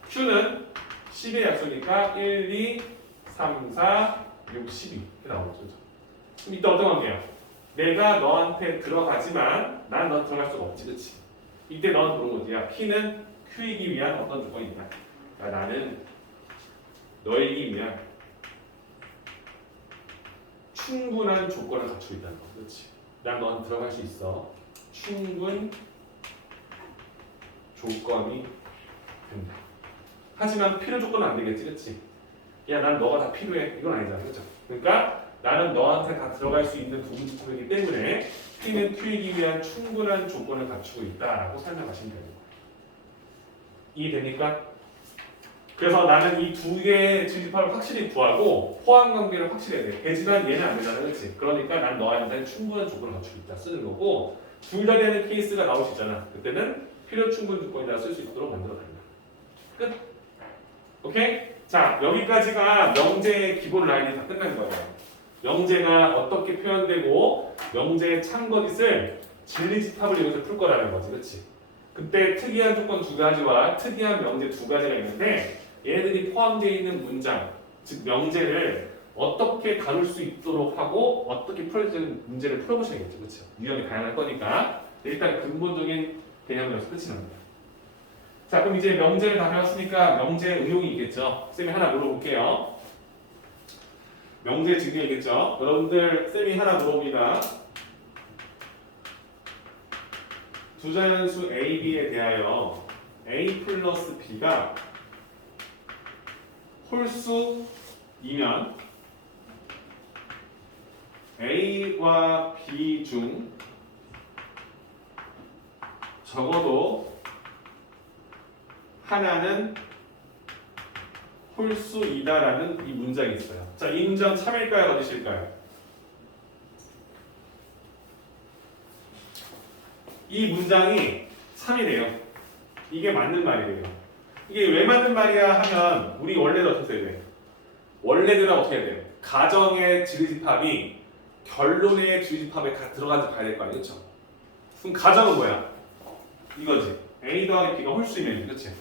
Q는 10의 약수니까 1, 2, 3, 4, 6, 12 이렇게 나오죠. 그럼 이때 어떤 관계야? 내가 너한테 들어가지만 난 너 들어갈 수가 없지, 그렇지? 이때 너는 그런 거지. 야, P는 Q이기 위한 어떤 조건이 있냐? 야, 나는 너이기 위한 충분한 조건을 갖추고 있다는 거, 그렇지? 난 넌 들어갈 수 있어. 충분 조건이 된다. 하지만 필요 조건은 안 되겠지, 그렇지? 야, 난 너가 다 필요해. 이건 아니잖아, 그렇죠? 그러니까 나는 너한테 다 들어갈 수 있는 부분 조건이기 때문에 P는 Q이기 위한 충분한 조건을 갖추고 있다라고 설명하시면 되는 거예요. 이해됩니까? 그래서 나는 이 두 개의 진집합을 확실히 구하고 포함 관계를 확실히 해야 돼. 되지만 얘는 안 되잖아, 그렇지? 그러니까 난 너한테 충분한 조건을 갖추고 있다 쓰는 거고 둘 다 되는 케이스가 나올 수 있잖아. 그때는 필요 충분 조건이라 쓸 수 있도록 만들어 간다. 끝. 오케이? 자, 여기까지가 명제의 기본 라인이 다 끝난 거예요. 명제가 어떻게 표현되고 명제의 참거짓을 진리집합을 이용해서 풀 거라는 거지, 그렇지? 그때 특이한 조건 두 가지와 특이한 명제 두 가지가 있는데 얘네들이 포함되어 있는 문장, 즉 명제를 어떻게 다룰 수 있도록 하고 어떻게 풀어야 되는 문제를 풀어보셔야겠죠, 그렇죠? 유형이 다양할 거니까 일단 근본적인 개념으로서 끝이 납니다. 자, 그럼 이제 명제를 다 배웠으니까 명제 응용이 있겠죠. 쌤이 하나 물어볼게요. 명제 증명이겠죠. 여러분들 쌤이 하나 물어봅니다. 두 자연수 A, B에 대하여 A 플러스 B가 홀수이면 A와 B 중 적어도 하나는 홀수이다라는 이 문장이 있어요. 자, 이 문장 참일까요? 어디실까요? 이 문장이 참이래요. 이게 맞는 말이래요. 이게 왜 맞는 말이야 하면 우리 원래는 어떻게 해야 돼? 원래는 어떻게 해야 돼? 가정의 지리집합이 결론의 지리집합에 들어간지 봐야 될 거 아니야, 그렇죠? 그럼 가정은 뭐야? 이거지. A 더하기 B가 홀수이면, 그렇지?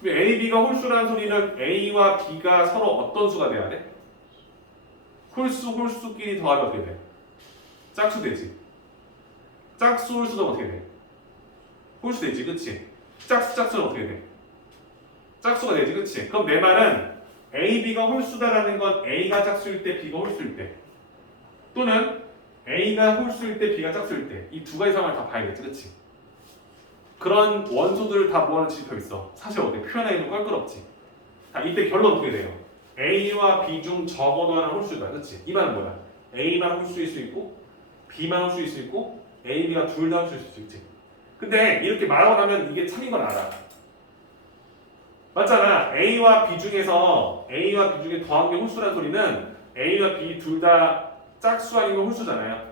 그럼 A, B가 홀수라는 소리는 A와 B가 서로 어떤 수가 돼야 돼? 홀수끼리 더하면 어떻게 돼? 짝수 되지. 짝수 홀수도 어떻게 돼? 홀수 되지, 그치? 짝수는 어떻게 돼? 짝수가 되지, 그치? 그럼 내 말은 A, B가 홀수다라는 건 A가 짝수일 때, B가 홀수일 때, 또는 A가 홀수일 때, B가 짝수일 때, 이 두 가지 상황을 다 봐야겠지, 그치? 그런 원소들을 다 모아놓은 집합 있어. 사실 어때? 표현하기는 껄끄럽지. 자, 이때 결론 어떻게 돼요? A와 B 중 적어도 하나는 홀수다, 그치? 이 말은 뭐야? A만 홀수일 수 있고, B만 홀수일 수 있고, A, B가 둘 다 홀수일 수 있지. 근데 이렇게 말하고 나면 이게 참인 건 알아. 맞잖아. A와 B 중에 더한 게 홀수라는 소리는 A와 B 둘 다 짝수 아니면 홀수잖아요.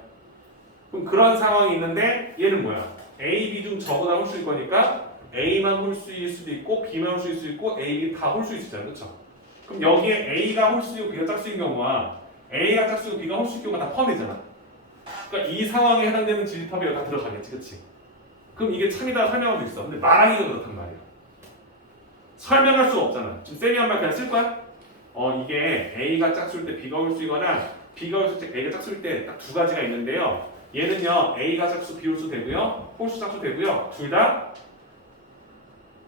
그럼 그런 상황이 있는데 얘는 뭐야? A, B 중 적어도 홀수일 거니까 A만 홀수일 수도 있고 B만 홀수일 수도 있고 A, B 다 홀수일 수 있잖아요. 그렇죠? 그럼 여기에 A가 홀수이고 B가 짝수인 경우와 A가 짝수이고 B가 홀수인 경우가 다 포함되잖아. 그러니까 이 상황에 해당되는 진집합이 다 들어가겠지. 그렇지? 그럼 이게 참이다 설명할 수 있어. 근데 말하기가 그렇단 말이야. 설명할 수가 없잖아. 지금 쌤이 한 말 그냥 쓸 거야? 이게 A가 짝수일 때 B가 홀수이거나 B가 홀수일 때 A가 짝수일 때 딱 두 가지가 있는데요. 얘는요 A가 짝수 B 홀수 되고요 홀수 짝수 되고요 둘 다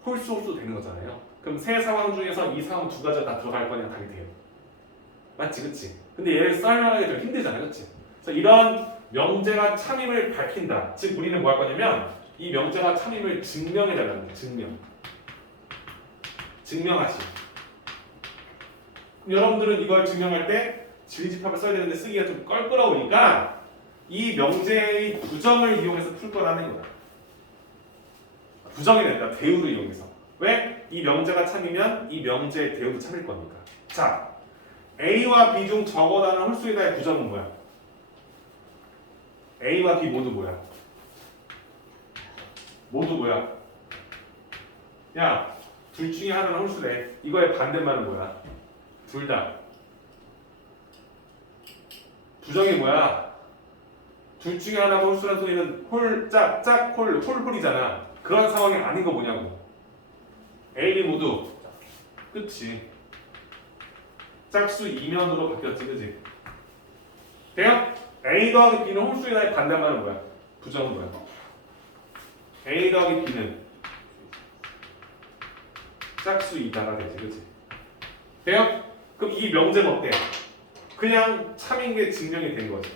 홀수 홀수 되는 거잖아요. 그럼 세 상황 중에서 이 상황 두 가지가 다 들어갈 거냐 답이 돼요. 맞지 그치? 근데 얘를 설명하기 좀 힘들잖아요. 그치? 그래서 이런 명제가 참임을 밝힌다. 즉 우리는 뭐 할 거냐면 이 명제가 참임을 증명해 달라는 거예요. 증명하시. 그럼 여러분들은 이걸 증명할 때 진리집합을 써야 되는데 쓰기가 좀 껄끄러우니까 이 명제의 부정을 이용해서 풀 거라는 거다. 부정이 된다. 대우를 이용해서. 왜? 이 명제가 참이면 이 명제의 대우도 참일 거니까. 자, A와 B 중 적어다는 홀수이다의 부정은 뭐야? A와 B 모두 뭐야? 모두 뭐야? 야, 둘 중에 하나는 홀수래. 이거의 반대말은 뭐야? 둘 다. 부정이 뭐야? 둘 중에 하나가 홀수라는 소리는 홀이잖아. 그런 상황이 아닌 거 뭐냐고. A, B 모두 그치. 짝수 이면으로 바뀌었지, 그치? 돼요? A 더하기 B는 홀수이다의 반대말은 뭐야? 부정은 뭐야? A 더하기 B는 짝수 이다가 되지, 그치? 돼요? 그럼 이 명제는 어때? 그냥 참인 게 증명이 된 거지.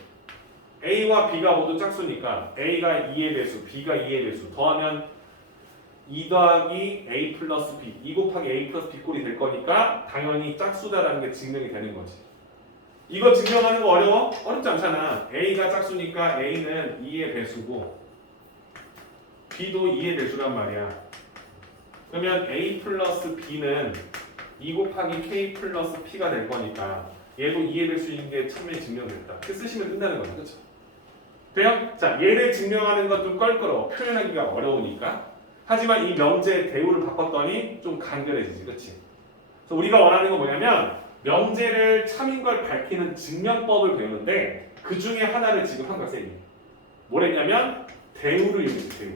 A와 B가 모두 짝수니까 A가 2의 배수, B가 2의 배수 더하면 2 더하기 A 플러스 B 2 곱하기 A 플러스 B 꼴이 될 거니까 당연히 짝수다라는 게 증명이 되는 거지. 이거 증명하는 거 어려워? 어렵지 않잖아. A가 짝수니까 A는 2의 배수고 B도 2의 배수란 말이야. 그러면 A 플러스 B는 2 곱하기 K 플러스 P가 될 거니까 얘도 2의 배수인 게 참에 증명됐다. 이렇게 쓰시면 끝나는 거죠. 그렇죠? 돼요? 자, 얘를 증명하는 건 좀 껄끄러워. 표현하기가 어려우니까. 하지만 이 명제의 대우를 바꿨더니 좀 간결해지지. 그렇지? 그래서 우리가 원하는 건 뭐냐면 명제를 참인 걸 밝히는 증명법을 배우는데 그 중에 하나를 지금 한 거야, 쌤이. 뭐랬냐면 대우를 이용해서 대우.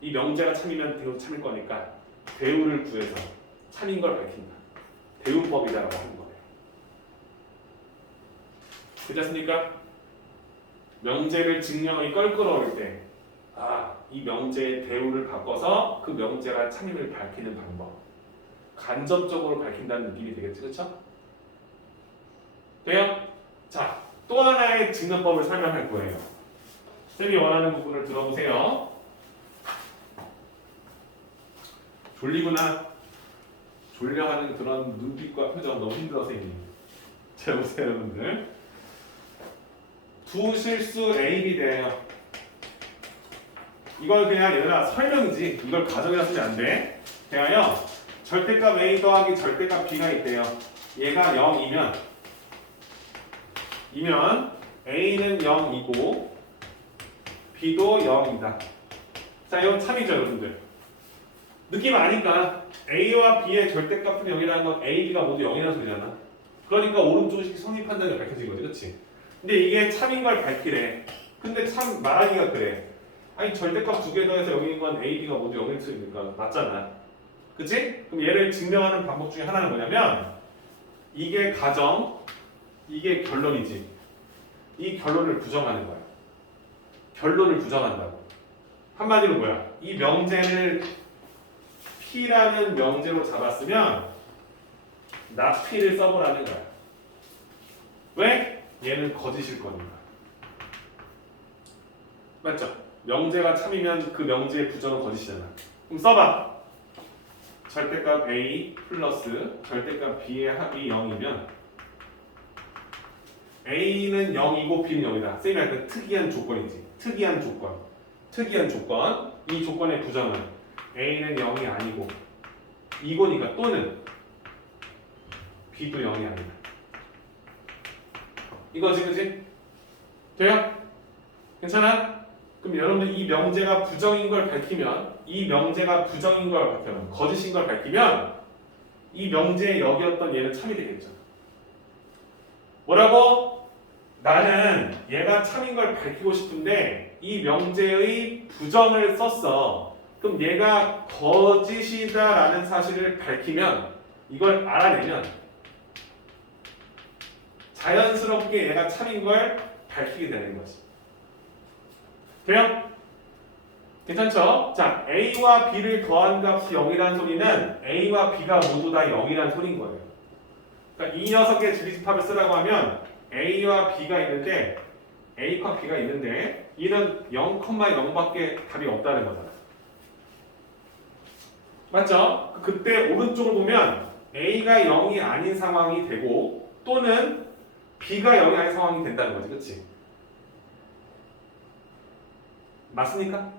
이 명제가 참이면 대우 참일 거니까 대우를 구해서 참인 걸 밝힌다. 대우법이다라고 하는 거예요. 그렇습니까? 명제를 증명하기 껄끄러울 때, 이 명제의 대우를 바꿔서 그 명제가 참임을 밝히는 방법. 간접적으로 밝힌다는 느낌이 되겠지, 그렇죠? 돼요? 자, 또 하나의 증명법을 설명할 거예요. 쌤이 원하는 부분을 들어보세요. 졸리구나. 졸려하는 그런 눈빛과 표정 너무 힘들어, 쌤이. 자, 보세요, 여러분들. 두 실수 A, B 돼요. 이걸 그냥 얘들아 설명이지. 이걸 가정이라 쓰면 안 돼. 그냥요. 절대값 A 더하기 절대값 B가 있대요. 얘가 0이면 A는 0이고 B도 0이다. 자, 이건 참이죠, 여러분들. 느낌 아니까 A와 B의 절대값은 0이라는 건 A, B가 모두 0이라는 소리잖아. 그러니까 오른쪽식 성립 판단이 밝혀진 거지, 그렇지? 근데 이게 참인 걸 밝히래. 근데 참 말하기가 그래. 아니 절대값 두 개 더해서 0인 건 A, B가 모두 0일 수 있으니까 맞잖아. 그치? 그럼 얘를 증명하는 방법 중에 하나는 뭐냐면 이게 가정, 이게 결론이지. 이 결론을 부정하는 거야. 결론을 부정한다고. 한마디로 뭐야? 이 명제를 P라는 명제로 잡았으면 나 P를 써보라는 거야. 왜? 얘는 거짓일 거니까. 맞죠? 명제가 참이면 그 명제의 부정은 거짓이잖아. 그럼 써봐. 절대값 A 플러스 절대값 B의 합이 0이면 A는 0이고 B는 0이다. 쌤이 할 때 특이한 조건이지. 특이한 조건. 이 조건의 부정은 A는 0이 아니고 이거니까 또는 B도 0이 아니다. 이거지, 그치? 돼요? 괜찮아? 그럼 여러분들 이 명제가 부정인 걸 밝히면 거짓인 걸 밝히면 이 명제의 역이었던 얘는 참이 되겠죠. 뭐라고? 나는 얘가 참인 걸 밝히고 싶은데 이 명제의 부정을 썼어. 그럼 얘가 거짓이다라는 사실을 밝히면 이걸 알아내면 자연스럽게 얘가 참인 걸 밝히게 되는 거지. 돼요? 괜찮죠? 자, A와 B를 더한 값이 0이라는 소리는 A와 B가 모두 다 0이라는 소리인 거예요. 그러니까 이 녀석의 주기집합을 쓰라고 하면 A와 B가 있는데 A와 B가 있는데 얘는 0,0밖에 답이 없다는 거잖아. 맞죠? 그때 오른쪽을 보면 A가 0이 아닌 상황이 되고 또는 B가 0이 아닌 상황이 된다는 거지. 그치? 맞습니까?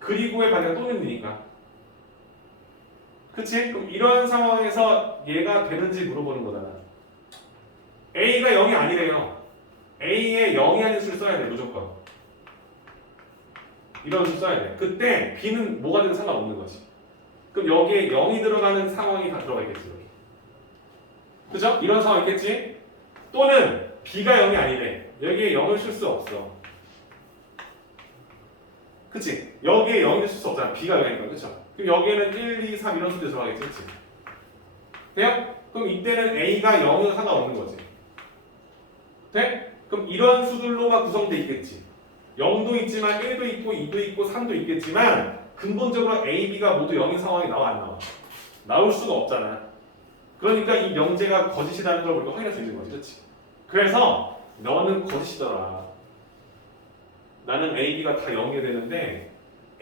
그리고의 반대가 또는이니까. 그치? 그럼 이런 상황에서 얘가 되는지 물어보는 거잖아. A가 0이 아니래요. A에 0이 아닌 수를 써야 돼, 무조건. 이런 수 써야 돼. 그때 B는 뭐가 되든 상관없는 거지. 그럼 여기에 0이 들어가는 상황이 다 들어가 있겠지, 여기. 그죠? 이런 상황 있겠지? 또는 B가 0이 아니래. 여기에 0을 쓸 수 없어. 그치? 여기에 0을 쓸 수 없잖아. B가 0이니까. 그쵸? 그럼 여기에는 1, 2, 3 이런 수들이 들어가겠지. 그치? 돼요? 그럼 이때는 A가 0은 상관없는 거지. 돼? 그럼 이런 수들로만 구성돼 있겠지. 0도 있지만 1도 있고 2도 있고 3도 있겠지만 근본적으로 A, B가 모두 0인 상황이 나와 안 나와? 나올 수가 없잖아. 그러니까 이 명제가 거짓이라는 걸 우리가 확인할 수 있는 거지. 그렇지? 그래서 너는 거짓이더라. 나는 A, B가 다 0이 되는데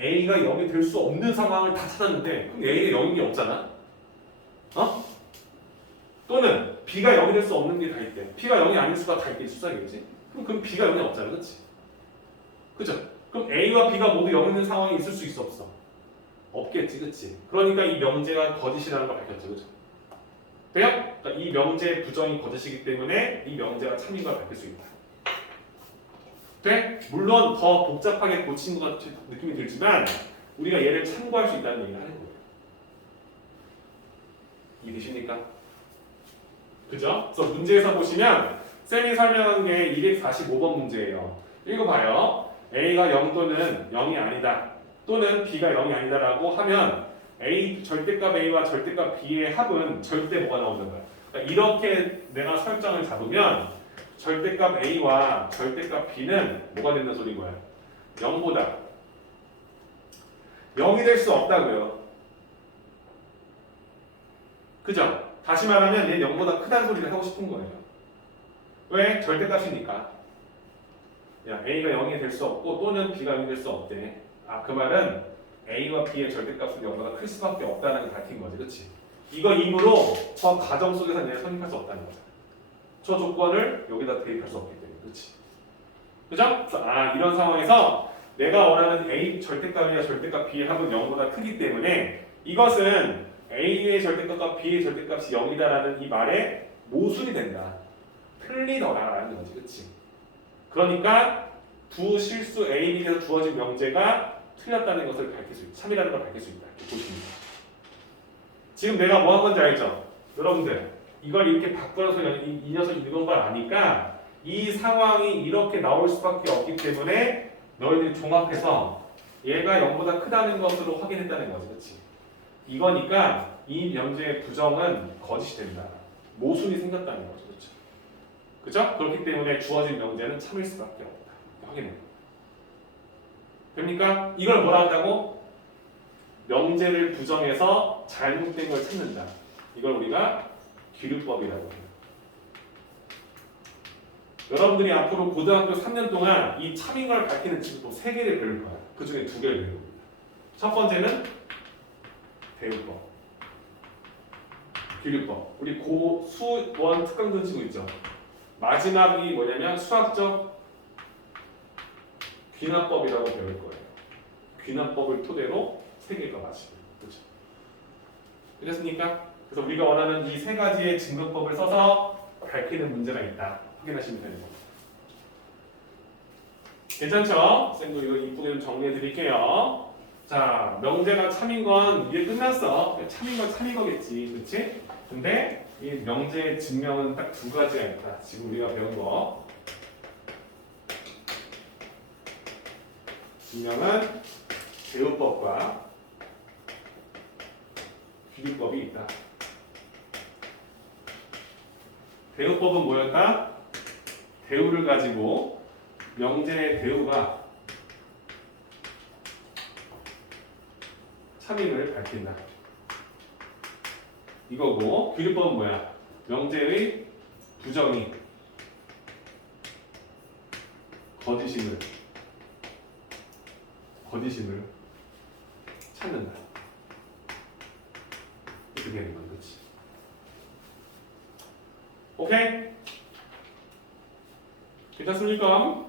A가 0이 될 수 없는 상황을 다 찾았는데 그럼 A가 0이 없잖아. 어? 또는 B가 0이 될 수 없는 게 다 있대. B가 0이 아닌 수가 다 있겠지. 수사겠지? 그럼 B가 0이 없잖아. 그렇지? 그죠? 그럼 A와 B가 모두 0이 있는 상황이 있을 수 있어 없어? 없겠지. 그치? 그러니까 이 명제가 거짓이라는 걸 밝혔죠. 그죠? 돼요? 그러니까 이 명제의 부정이 거짓이기 때문에 이 명제가 참인 걸 밝힐 수 있다. 돼? 물론 더 복잡하게 고친 것 같은 느낌이 들지만 우리가 얘를 참고할 수 있다는 얘기를 하는 거예요. 이해되십니까? 그죠? 그래서 문제에서 보시면 쌤이 설명한 게 245번 문제예요. 읽어봐요. A가 0 또는 0이 아니다. 또는 B가 0이 아니다라고 하면 A 절대값 A와 절대값 B의 합은 절대 뭐가 나오는 거야. 그러니까 이렇게 내가 설정을 잡으면 절대값 A와 절대값 B는 뭐가 된다는 소리인 거야? 0보다 0이 될 수 없다고요. 그죠? 다시 말하면 얘 0보다 크다는 소리를 하고 싶은 거예요. 왜? 절대값이니까. 야, A가 0이 될 수 없고 또는 B가 0이 될 수 없대. 아, 그 말은 A와 B의 절대값은 0보다 클 수밖에 없다는 걸 밝힌 거지. 그치? 이거 이므로 저 가정 속에서 얘를 성립할 수 없다는 거잖아. 저 조건을 여기다 대입할 수 없기 때문에. 그치? 그죠? 이런 상황에서 내가 원하는 A 절대값이나 절대값 B의 합은 0보다 크기 때문에 이것은 A의 절대값과 B의 절대값이 0이다라는 이 말에 모순이 된다. 틀리더라라는 거지. 그치? 그러니까 두 실수 A, B에서 주어진 명제가 틀렸다는 것을 밝힐 수 있다. 참이라는 걸 밝힐 수 있다. 이렇게 보시면 돼요. 지금 내가 뭐 한 건지 알죠? 여러분들 이걸 이렇게 바꿔서 이 녀석이 읽은 걸 아니까 이 상황이 이렇게 나올 수밖에 없기 때문에 너희들이 종합해서 얘가 0보다 크다는 것으로 확인했다는 거지. 그렇지? 이거니까 이 명제의 부정은 거짓이 된다. 모순이 생겼다는 거죠. 그렇죠? 그죠? 그렇기 때문에 주어진 명제는 참일 수밖에 없다. 확인해. 됩니까? 이걸 뭐라 한다고? 명제를 부정해서 잘못된 걸 찾는다. 이걸 우리가 기류법이라고 해요. 여러분들이 앞으로 고등학교 3년 동안 이 참인 걸 밝히는 지금 3개를 배울 거야. 그 중에 2개를 배울 겁니다. 첫 번째는 대우법, 기류법. 우리 수원 특강도 치고 있죠. 마지막이 뭐냐면 수학적 귀납법이라고 배울 거예요. 귀납법을 토대로 3개가 맞습니다. 그렇죠? 그렇습니까? 그래서 우리가 원하는 이 3가지의 증명법을 써서 밝히는 문제가 있다. 확인하시면 되는 겁니다. 괜찮죠? 쌤도 이거 이쁘게 좀 정리해 드릴게요. 자, 명제가 참인 건 이게 끝났어. 참인 건 참인 거겠지, 그렇지? 근데 이 명제의 증명은 딱 두 가지가 있다. 지금 우리가 배운 거. 증명은 제휴법과 비교법이 있다. 대우법은 뭐였다? 대우를 가지고 명제의 대우가 참임을 밝힌다. 이거고 비교법은 뭐야? 명제의 부정이 거짓임을 찾는다. 이렇게 되는 건 거지. 오케이? 괜찮습니까?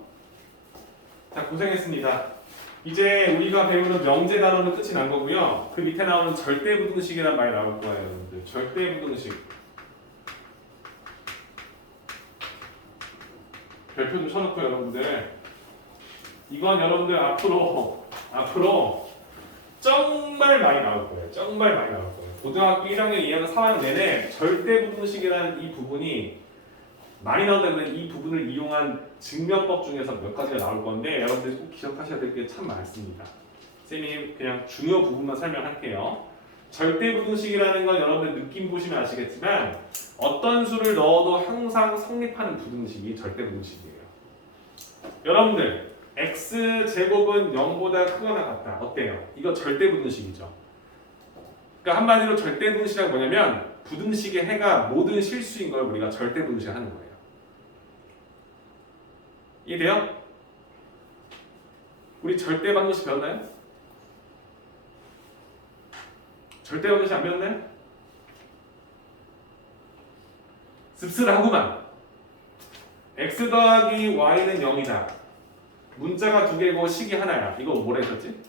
자, 고생했습니다. 이제 우리가 배우는 명제 단어는 끝이 난 거고요. 그 밑에 나오는 절대부등식이라는 말이 나올 거예요, 여러분들. 절대부등식. 별표 좀 쳐놓고 여러분들. 이건 여러분들 앞으로 정말 많이 나올 거예요. 정말 많이 나올 거예요. 고등학교 1학년, 2학년, 3학년 내내 절대부등식이라는 이 부분이 많이 나오는데 이 부분을 이용한 증명법 중에서 몇 가지가 나올 건데 여러분들이 꼭 기억하셔야 될 게 참 많습니다. 쌤이 그냥 중요 부분만 설명할게요. 절대부등식이라는 건 여러분들 느낌 보시면 아시겠지만 어떤 수를 넣어도 항상 성립하는 부등식이 절대부등식이에요. 여러분들 x제곱은 0보다 크거나 같다. 어때요? 이거 절대부등식이죠. 그러니까 한마디로 절대부등식은 뭐냐면 부등식의 해가 모든 실수인 걸 우리가 절대부등식 하는 거예요. 이해돼요? 우리 절대방정식 배웠나요? 절대방정식 안 배웠나요? 씁쓸하구만. x 더하기 y는 0이다. 문자가 두 개고 식이 하나야. 이거 뭐라 했었지?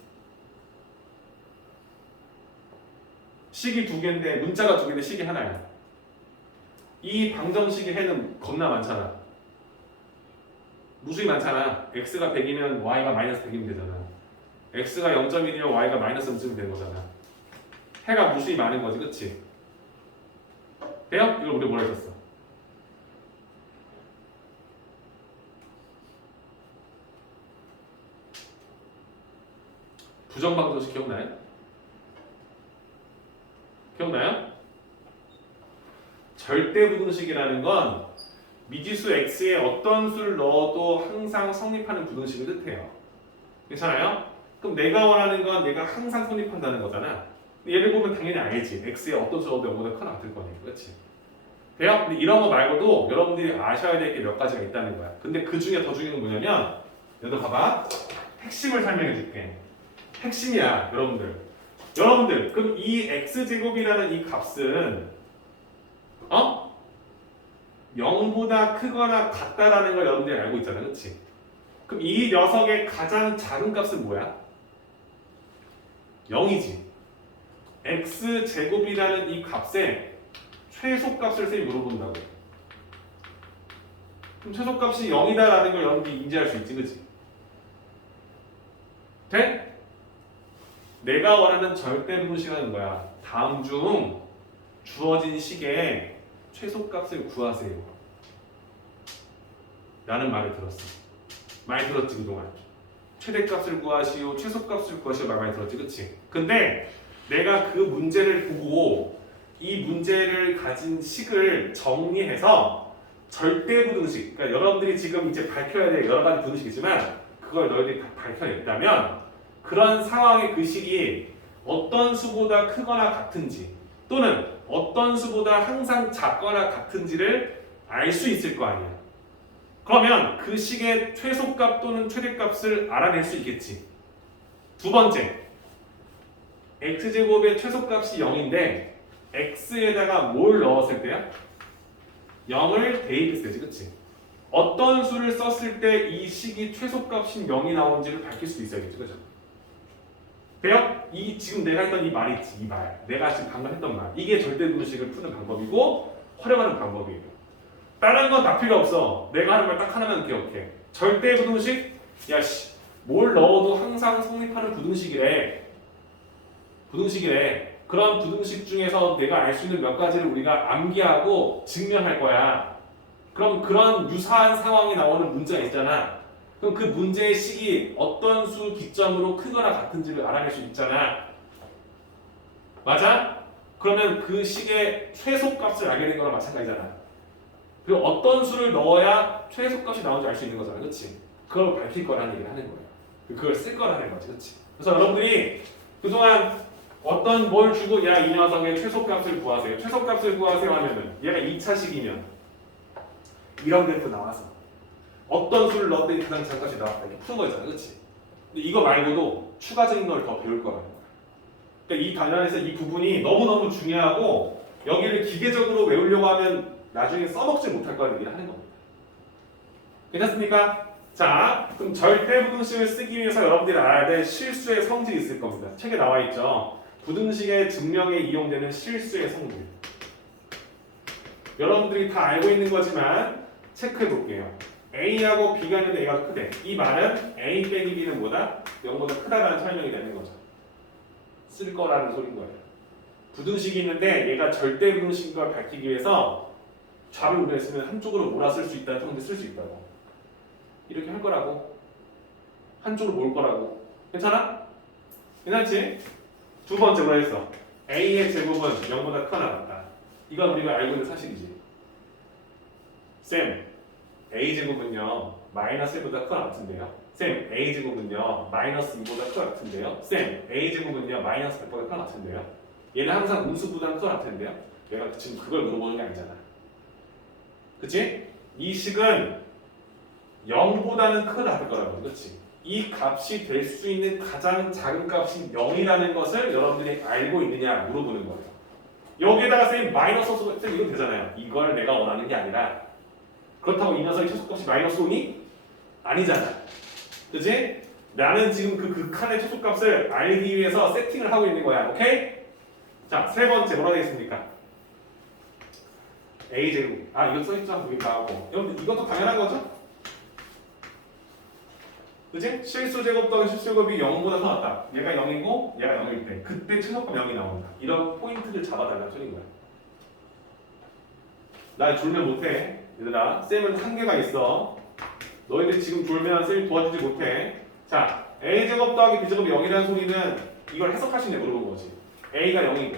식이 두 개인데 문자가 두 개인데 식이 하나야. 이 방정식의 해는 겁나 많잖아. 무수히 많잖아. x가 100이면 y가 마이너스 100이면 되잖아. x가 0.1이면 y가 마이너스 0.1 되는 거잖아. 해가 무수히 많은 거지, 그치? 돼요? 이걸 우리 뭐라 했었어? 부정방정식 기억나요? 기억나요? 절대부등식이라는 건 미지수 x에 어떤 수를 넣어도 항상 성립하는 부등식을 뜻해요. 괜찮아요? 그럼 내가 원하는 건 내가 항상 성립한다는 거잖아. 얘를 보면 당연히 알지. x에 어떤 수를 넣어도 0보다 크거나 같을 거니까. 그렇지? 돼요? 근데 이런 거 말고도 여러분들이 아셔야 될 게 몇 가지가 있다는 거야. 근데 그 중에 더 중요한 건 뭐냐면 여기 봐봐. 핵심을 설명해 줄게. 핵심이야, 여러분들, 그럼 이 x제곱이라는 이 값은 0보다 크거나 같다라는 걸 여러분들이 알고 있잖아요, 그렇지? 그럼 이 녀석의 가장 작은 값은 뭐야? 0이지. x제곱이라는 이 값의 최소값을 쌤이 물어본다고. 그럼 최소값이 0이다라는 걸 여러분들이 인지할 수 있지, 그렇지? 돼? 내가 원하는 절대부등식은 뭐야? 다음 중 주어진 식의 최소값을 구하세요. 라는 말을 들었어. 많이 들었지 그동안. 최대값을 구하시오, 최소값을 구하시오 말 많이 들었지, 그치? 근데 내가 그 문제를 보고 이 문제를 가진 식을 정리해서 절대부등식, 그러니까 여러분들이 지금 이제 밝혀야 될 여러 가지 부등식이지만 그걸 너희들이 다 밝혀냈다면 그런 상황의 그 식이 어떤 수보다 크거나 같은지 또는 어떤 수보다 항상 작거나 같은지를 알 수 있을 거 아니야. 그러면 그 식의 최소값 또는 최대값을 알아낼 수 있겠지. 두 번째, x제곱의 최소값이 0인데 x에다가 뭘 넣었을 때야? 0을 대입했을 때지, 그치? 어떤 수를 썼을 때 이 식이 최소값인 0이 나오는지를 밝힐 수 있어야겠죠, 그죠? 돼요? 지금 내가 했던 이 말 있지, 이 말. 내가 지금 방금 했던 말. 이게 절대분식을 푸는 방법이고 활용하는 방법이에요. 다른 건 다 필요 없어. 내가 하는 말 딱 하나만 기억해. 절대부등식 야씨 뭘 넣어도 항상 성립하는 부등식이래. 부등식이래. 그런 부등식 중에서 내가 알 수 있는 몇 가지를 우리가 암기하고 증명할 거야. 그럼 그런 유사한 상황이 나오는 문제가 있잖아. 그럼 그 문제의 식이 어떤 수 기점으로 크거나 같은지를 알아낼 수 있잖아. 맞아? 그러면 그 식의 최소값을 알게 된 거랑 마찬가지잖아. 그리고 어떤 수를 넣어야 최소값이 나오는지 알 수 있는 거잖아. 그렇지? 그걸 밝힐 거라는 얘기를 하는 거예요. 그걸 쓸 거라는 거지. 그렇지? 그래서 여러분들이 그동안 어떤 뭘 주고 야 이 녀석의 최소값을 구하세요. 최소값을 구하세요 하면은 얘가 2차식이면 이런 그래프 나와서 어떤 수를 넣었더니 가장 작은 값이 나왔다. 이렇게 푸는 거잖아. 그렇지? 근데 이거 말고도 추가적인 걸 더 배울 거라는 거야. 그러니까 이 단원에서 이 부분이 너무너무 중요하고 여기를 기계적으로 외우려고 하면 나중에 써먹지 못할 거라는 얘기를 하는 겁니다. 괜찮습니까? 자, 그럼 절대부등식을 쓰기 위해서 여러분들이 알아야 될 실수의 성질이 있을 겁니다. 책에 나와 있죠. 부등식의 증명에 이용되는 실수의 성질. 여러분들이 다 알고 있는 거지만 체크해 볼게요. A하고 B가 있는데 A가 크대. 이 말은 A 빼기 B는 뭐다? 0보다 크다라는 설명이 되는 거죠. 쓸 거라는 소린 거예요. 부등식이 있는데 얘가 절대부등식인 걸 밝히기 위해서 좌를 우려했으면 한쪽으로 몰아쓸 수 있다는 성질 쓸 수 있다고. 이렇게 할 거라고. 한쪽으로 몰 거라고. 괜찮아? 괜찮지? 두 번째 뭐라 했어? A의 제곱은 0보다 크거나 같다. 이건 우리가 알고 있는 사실이지. 쌤, A제곱은요 마이너스 1보다 크거나 같은데요. 쌤, A제곱은요 마이너스 2보다 크거나 같은데요. 쌤, A제곱은요 마이너스 100보다 크거나 같은데요. 얘는 항상 음수보다 크거나 같은데요. 얘가 지금 그걸 물어보는 게 아니잖아. 그치? 이 식은 0보다는 크다 할 거라고. 그렇지? 이 값이 될 수 있는 가장 작은 값이 0이라는 것을 여러분들이 알고 있느냐 물어보는 거예요. 여기에다가 쌤 마이너스 써서 쌤 이거 되잖아요. 이걸 내가 원하는 게 아니라 그렇다고 이 녀석의 최소값이 마이너스 5니? 아니잖아. 그치? 나는 지금 그 극한의 최소값을 알기 위해서 세팅을 하고 있는 거야. 오케이? 자, 세 번째 뭐라 되겠습니까? A제곱. 아, 이거 써있잖아. 여기 나오고. 여러분 이것도 당연한 거죠? 그치? 실수제곱 더하기 실수제곱이 0보다 더 낫다. 얘가 0이고 얘가 0일 때 그때 최소값 0이 나온다. 이런 포인트를 잡아달라는 소리인 거야. 나 졸면 못해. 얘들아, 쌤은 한계가 있어. 너희들 지금 졸면 쌤이 도와주지 못해. 자, A제곱 더하기 B제곱이 0이라는 소리는 이걸 해석할 수 있냐 물어본 거지. A가 0이고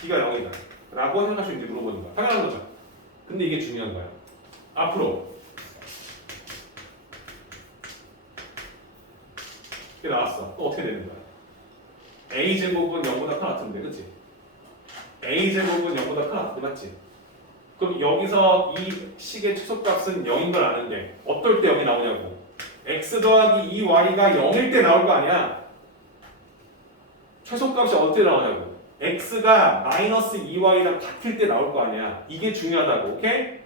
B가 0이다 라고 해석할 수 있는지 물어보는 거야. 당연한 거죠. 근데 이게 중요한 거야. 앞으로 이게 나왔어. 또 어떻게 되는 거야? A제곱은 0보다 큰 같은데, 그치? A제곱은 0보다 큰 같은데, 맞지? 그럼 여기서 이 식의 최소값은 0인 걸 아는데 어떨 때 0이 나오냐고. x 더하기 2y가 0일 때 나올 거 아니야. 최소값이 어떻게 나오냐고. x가 마이너스 2y랑 같을 때 나올 거 아니야. 이게 중요하다고. 오케이?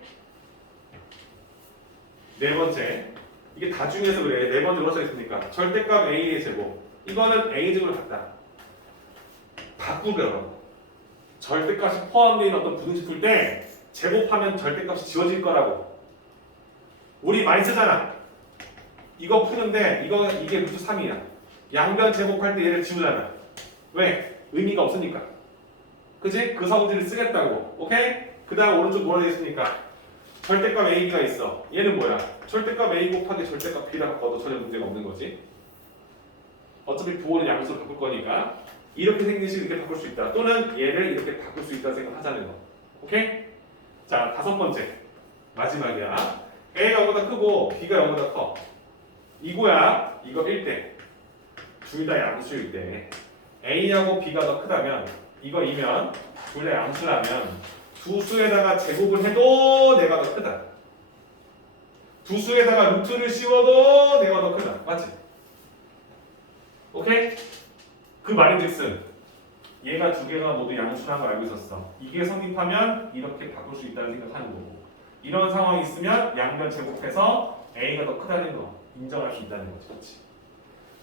네 번째. 이게 다 중요해서 그래. 네 번째 뭐라 써있습니까? 절대값 a의 제곱. 이거는 a제곱을 갖다 바꾸더라고. 절대값이 포함되어 있는 어떤 부등식 풀 때 제곱하면 절대값이 지워질 거라고. 우리 많이 쓰잖아. 이거 푸는데 이게 루트 3이야. 양변 제곱할 때 얘를 지우잖아. 왜? 의미가 없으니까. 그치? 그 성질을 쓰겠다고. 오케이? 그 다음 오른쪽 뭐라 되겠습니까? 절대값 AB가 있어. 얘는 뭐야? 절대값 A 곱하기 절대값 B라 바꿔도 전혀 문제가 없는 거지. 어차피 부호는 양수로 바꿀 거니까 이렇게 생긴 식을 이렇게 바꿀 수 있다. 또는 얘를 이렇게 바꿀 수 있다는 생각하자는 거. 오케이? 자, 다섯 번째. 마지막이야. A가 0보다 크고 B가 0보다 커. 이거야. 이거 1대. 둘 다 양수일 때 A하고 B가 더 크다면 이거이면 둘 다 양수라면 두 수에다가 제곱을 해도 내가 더 크다. 두 수에다가 루트를 씌워도 내가 더 크다. 맞지? 오케이? 그 말인즉슨 얘가 두 개가 모두 양수라는 걸 알고 있었어. 이게 성립하면 이렇게 바꿀 수 있다는 생각하는 거고 이런 상황이 있으면 양변 제곱해서 A가 더 크다는 거 인정할 수 있다는 거지. 그렇지?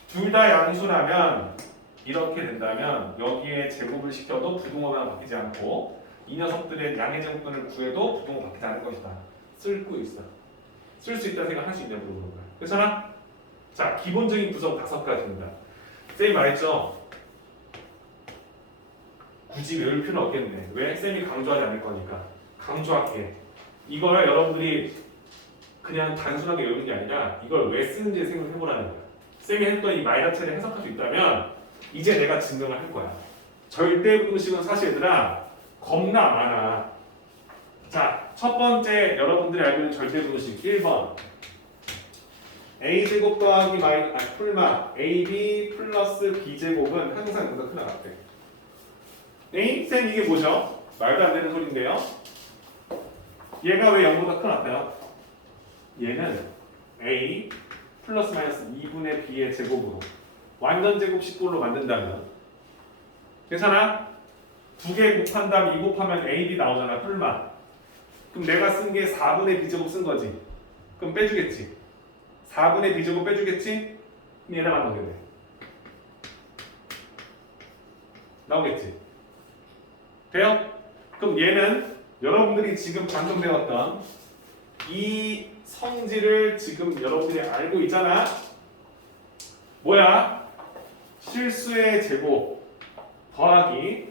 둘 다 양수라면 이렇게 된다면 여기에 제곱을 시켜도 부등호가 바뀌지 않고 이 녀석들의 양의 제곱근을 구해도 부등호 바뀌지 않을 것이다. 쓸고 있어. 쓸 수 있다는 생각 할 수 있냐고 물어보는 거야. 괜찮아? 자, 기본적인 구성 5가지입니다. 쌤이 말했죠? 굳이 외울 필요는 없겠네. 왜? 쌤이 강조하지 않을 거니까. 강조할게. 이걸 여러분들이 그냥 단순하게 외우는 게 아니라 이걸 왜 쓰는지 생각해보라는 거야. 쌤이 했던 이 말 자체를 해석할 수 있다면 이제 내가 증명을 할 거야. 절대분식은 사실 얘들아 겁나 많아. 자, 첫 번째 여러분들이 알고 있는 절대분식 1번 a제곱 더하기 풀마 ab 플러스 b제곱은 항상 보다 크나 같대. 네? 쌤 이게 뭐죠? 말도 안 되는 소리인데요. 얘가 왜 0보다 크 같아요? 얘는 a 플러스 마이너스 2분의 b의 제곱으로 완전 제곱 식꼴로 만든다면 괜찮아? 두 개 곱한 다음 2 곱하면 ab 나오잖아. 풀마. 그럼 내가 쓴 게 4분의 b제곱 쓴 거지. 그럼 빼주겠지. 4분의 b제곱 빼주겠지? 그럼 얘네만 나오겠네. 나오겠지. 돼요? 그럼 얘는 여러분들이 지금 방금 배웠던 이 성질을 지금 여러분들이 알고 있잖아. 뭐야? 실수의 제곱 더하기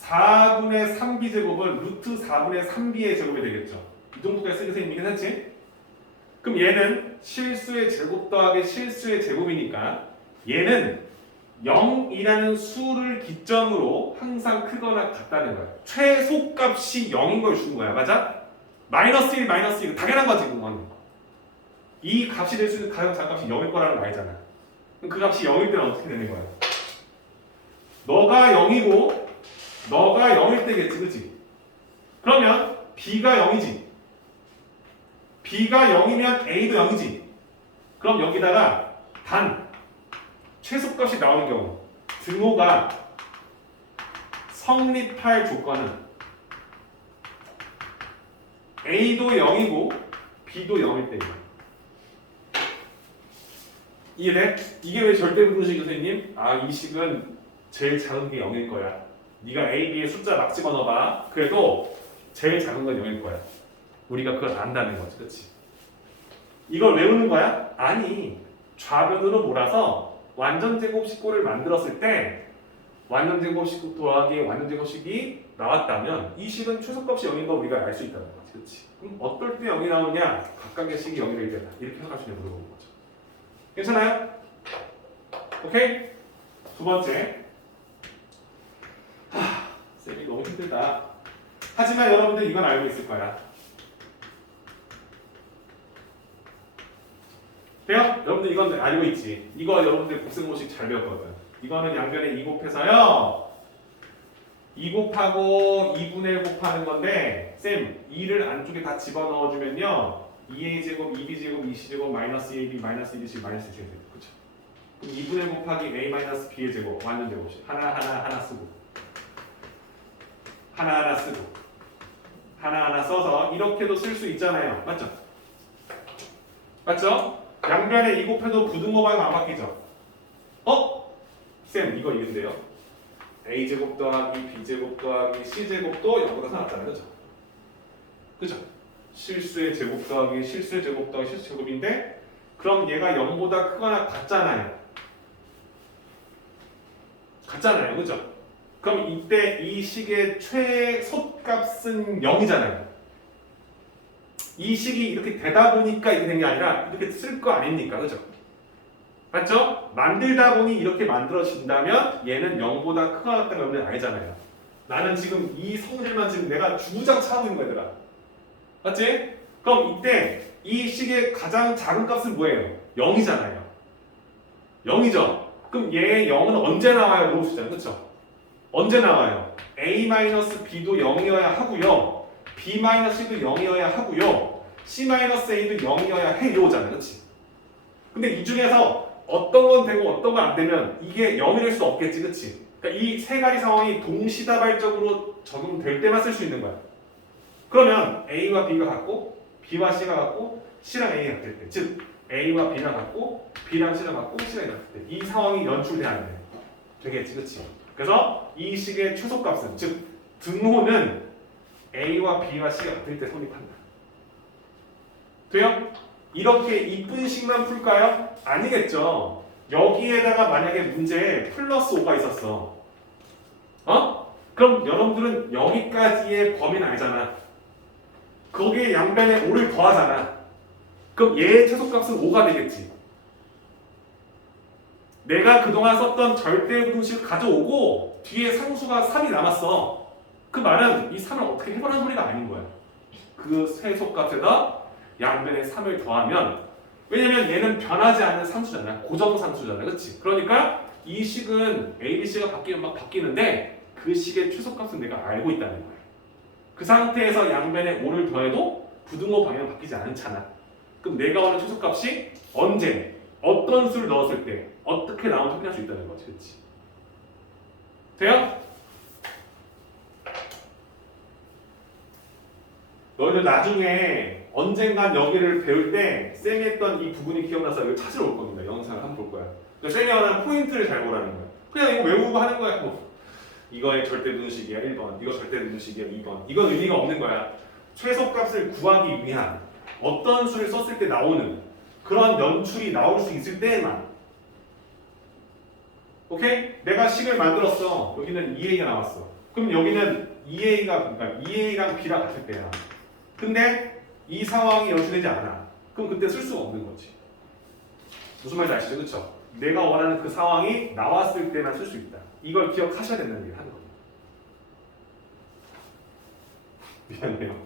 4분의 3b제곱은 루트 4분의 3b의 제곱이 되겠죠. 이 정도까지 쓰기 선생님이 괜찮지? 그럼 얘는 실수의 제곱 더하기 실수의 제곱이니까 얘는 0이라는 수를 기점으로 항상 크거나 같다는 거야. 최소값이 0인 걸 주는 거야. 맞아? 마이너스 1, 마이너스 1 당연한 거지. 그건. 이 값이 될 수 있는 가장 작은 값이 0일 거라는 거 알잖아. 그럼 그 값이 0일 때는 어떻게 되는 거야? 너가 0이고 너가 0일 때겠지. 그치? 그러면 b가 0이지. b가 0이면 a도 0이지. 그럼 여기다가 단 최소값이 나오는 경우 등호가 성립할 조건은 a도 0이고 b도 0일 때입니다. 이해돼? 이게 왜 절대분식이야 선생님? 아, 이 식은 제일 작은 게 0일 거야. 네가 a, b의 숫자 막 집어넣어봐. 그래도 제일 작은 건 0일 거야. 우리가 그걸 안다는 거지. 그치? 이걸 외우는 거야? 아니, 좌변으로 몰아서 완전제곱식꼴을 만들었을 때 완전제곱식 더하기 완전제곱식이 나왔다면 이 식은 최소값이 0인 거 우리가 알 수 있다는 거지. 그치? 그럼 어떨 때 0이 나오냐? 각각의 식이 0이 될 때다. 이렇게 생각하시면 물어보는 거죠. 괜찮아요? 오케이? 두 번째. 쌤이 너무 힘들다. 하지만 여러분들 이건 알고 있을 거야. 돼요? 여러분들 이건 알고 있지. 이거 여러분들 곱셈공식 잘 배웠거든. 이거는 양변에 2 곱해서요 2 곱하고 2분의 1 곱하는 건데 쌤 2를 안쪽에 다 집어넣어주면요 2a 제곱, 2b 제곱, 2c 제곱, 마이너스 2ab, 마이너스 2bc, 마이너스 2c 제곱. 그쵸? 그럼 2분의 1 곱하기 a 마이너스 b의 제곱 완전 제곱식 하나 쓰고 하나 쓰고 하나 써서 이렇게도 쓸 수 있잖아요. 맞죠? 맞죠? 양변에 2 곱해도 부등호방은 안 바뀌죠? 쌤 이거 있는데요. a제곱 더하기 b제곱 더하기 c제곱도 0보다 사놨잖아요. 그죠? 그죠? 실수의 제곱 더하기 실수의 제곱 더하기 실수 제곱인데 그럼 얘가 0보다 크거나 같잖아요. 같잖아요. 그죠? 그럼 이때 이 식의 최소값은 0이잖아요. 이 식이 이렇게 되다 보니까 이렇게 된 게 아니라 이렇게 쓸 거 아닙니까? 그죠? 맞죠? 만들다 보니 이렇게 만들어진다면 얘는 0보다 크거나 같다는 건 아니잖아요. 나는 지금 이 성질만 지금 내가 주구장창 하고 있는 거야. 맞지? 그럼 이때 이 식의 가장 작은 값은 뭐예요? 0이잖아요. 0이죠? 그럼 얘의 0은 언제 나와요? 물어보시잖아요. 그쵸? 언제 나와요? a-b도 0이어야 하고요. b-c도 0이어야 하고요. c-a도 0이어야 해요잖아요. 그치? 근데 이 중에서 어떤 건 되고 어떤 건 안 되면 이게 0일 수 없겠지. 그치? 그러니까 이 세 가지 상황이 동시다발적으로 적용될 때만 쓸 수 있는 거야. 그러면 a와 b가 같고 b와 c가 같고 c랑 a가 같을 때, 즉 a와 b랑 같고 b랑 c랑 같고 c랑 같을 때 이 상황이 연출돼야 돼. 되겠지, 그렇지? 그래서 이 식의 최소값은 즉 등호는 a와 b와 c가 같을 때 성립한다. 돼요? 이렇게 이쁜 식만 풀까요? 아니겠죠. 여기에다가 만약에 문제에 플러스 5가 있었어. 그럼 여러분들은 여기까지의 범위는 아니잖아. 거기에 양변에 5를 더하잖아. 그럼 얘의 최소값은 5가 되겠지. 내가 그동안 썼던 절대분식을 가져오고 뒤에 상수가 3이 남았어. 그 말은 이 3을 어떻게 해보라는 소리가 아닌 거야. 그 최소값에다 양변에 3을 더하면, 왜냐면 얘는 변하지 않는 상수잖아. 고정 상수잖아. 그렇지? 그러니까 이 식은 A, B, C가 바뀌면 막 바뀌는데 그 식의 최소값은 내가 알고 있다는 거야. 그 상태에서 양변에 5를 더해도 부등호 방향 바뀌지 않잖아. 그럼 내가 원하는 최소값이 언제, 어떤 수를 넣었을 때 어떻게 나오면 확인할 수 있다는 거지. 그렇지? 돼요? 너희들 나중에 언젠간 여기를 배울 때 쌤이 했던 이 부분이 기억나서 이걸 찾으러 올 겁니다. 영상을 한번 볼 거야. 그러니까 쌤이 원하는 포인트를 잘 보라는 거야. 그냥 이거 외우고 하는 거야. 뭐. 이거의 절대분식이야 1번, 이거 절대분식이야 2번. 이건 의미가 없는 거야. 최소값을 구하기 위한 어떤 수를 썼을 때 나오는 그런 연출이 나올 수 있을 때에만. 오케이? 내가 식을 만들었어. 여기는 2a가 나왔어. 그럼 여기는 2a가, 그러니까 2a랑 b랑 같을 때야. 근데 이 상황이 연출되지 않아. 그럼 그때 쓸 수가 없는 거지. 무슨 말인지 아시죠? 그렇죠? 내가 원하는 그 상황이 나왔을 때만 쓸 수 있다. 이걸 기억하셔야 된다는 얘기를 하는 거예요. 미안해요.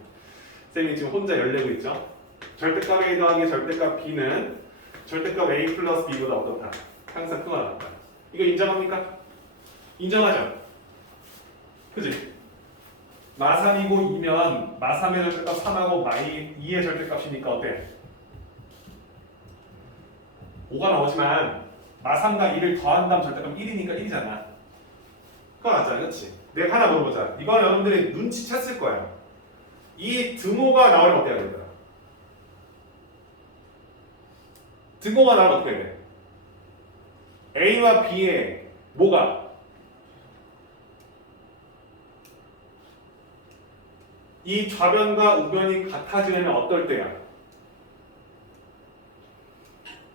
쌤이 지금 혼자 열내고 있죠? 절대값 A 더하기 절대값 B는 절대값 A 플러스 B보다 어떻다? 항상 크거나 같다. 이거 인정합니까? 인정하죠? 그지? 마3이고 2면 마3의 절대값 3하고 마2의 절대값이니까 어때? 5가 나오지만 마3과 2를 더한 다음 절대값 1이니까 1이잖아. 그거 맞잖아. 그렇지? 내가 하나 물어보자. 이건 여러분들이 눈치챘을 거야. 이 등호가 나오면 어때야 되더라? 등호가 나오면 어떻게 돼? A와 B의 뭐가? 이 좌변과 우변이 같아지려면 어떨 때야?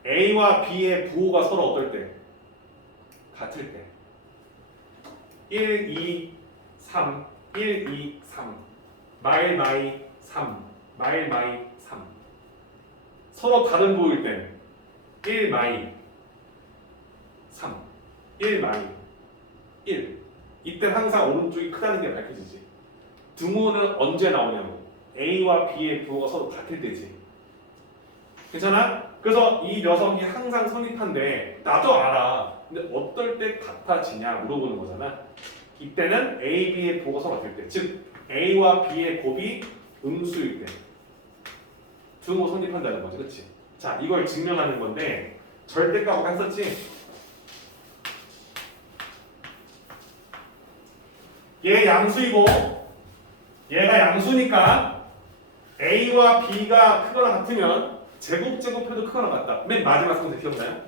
A와 B의 부호가 서로 어떨 때? 같을 때. 1, 2, 3, 1, 2, 3. 마일, 마이, 3. 마일, 마이, 3. 서로 다른 부호일 땐 1, 마이, 3. 1, 마이, 1. 이때 항상 오른쪽이 크다는 게 밝혀지지. 등호는 언제 나오냐고. A와 B의 부호가 서로 같을 때지. 괜찮아? 그래서 이 녀석이 항상 성립한데 나도 알아. 근데 어떨 때 같아지냐 물어보는 거잖아. 이때는 A, B의 부호가 서로 같을 때. 즉 A와 B의 곱이 음수일 때 등호 성립한다는 거지. 그렇지? 자, 이걸 증명하는 건데 절대값 아까 했었지? 얘 양수이고 얘가 양수니까 A와 B가 크거나 같으면 제곱해도 크거나 같다. 맨 마지막 성질 기억나요?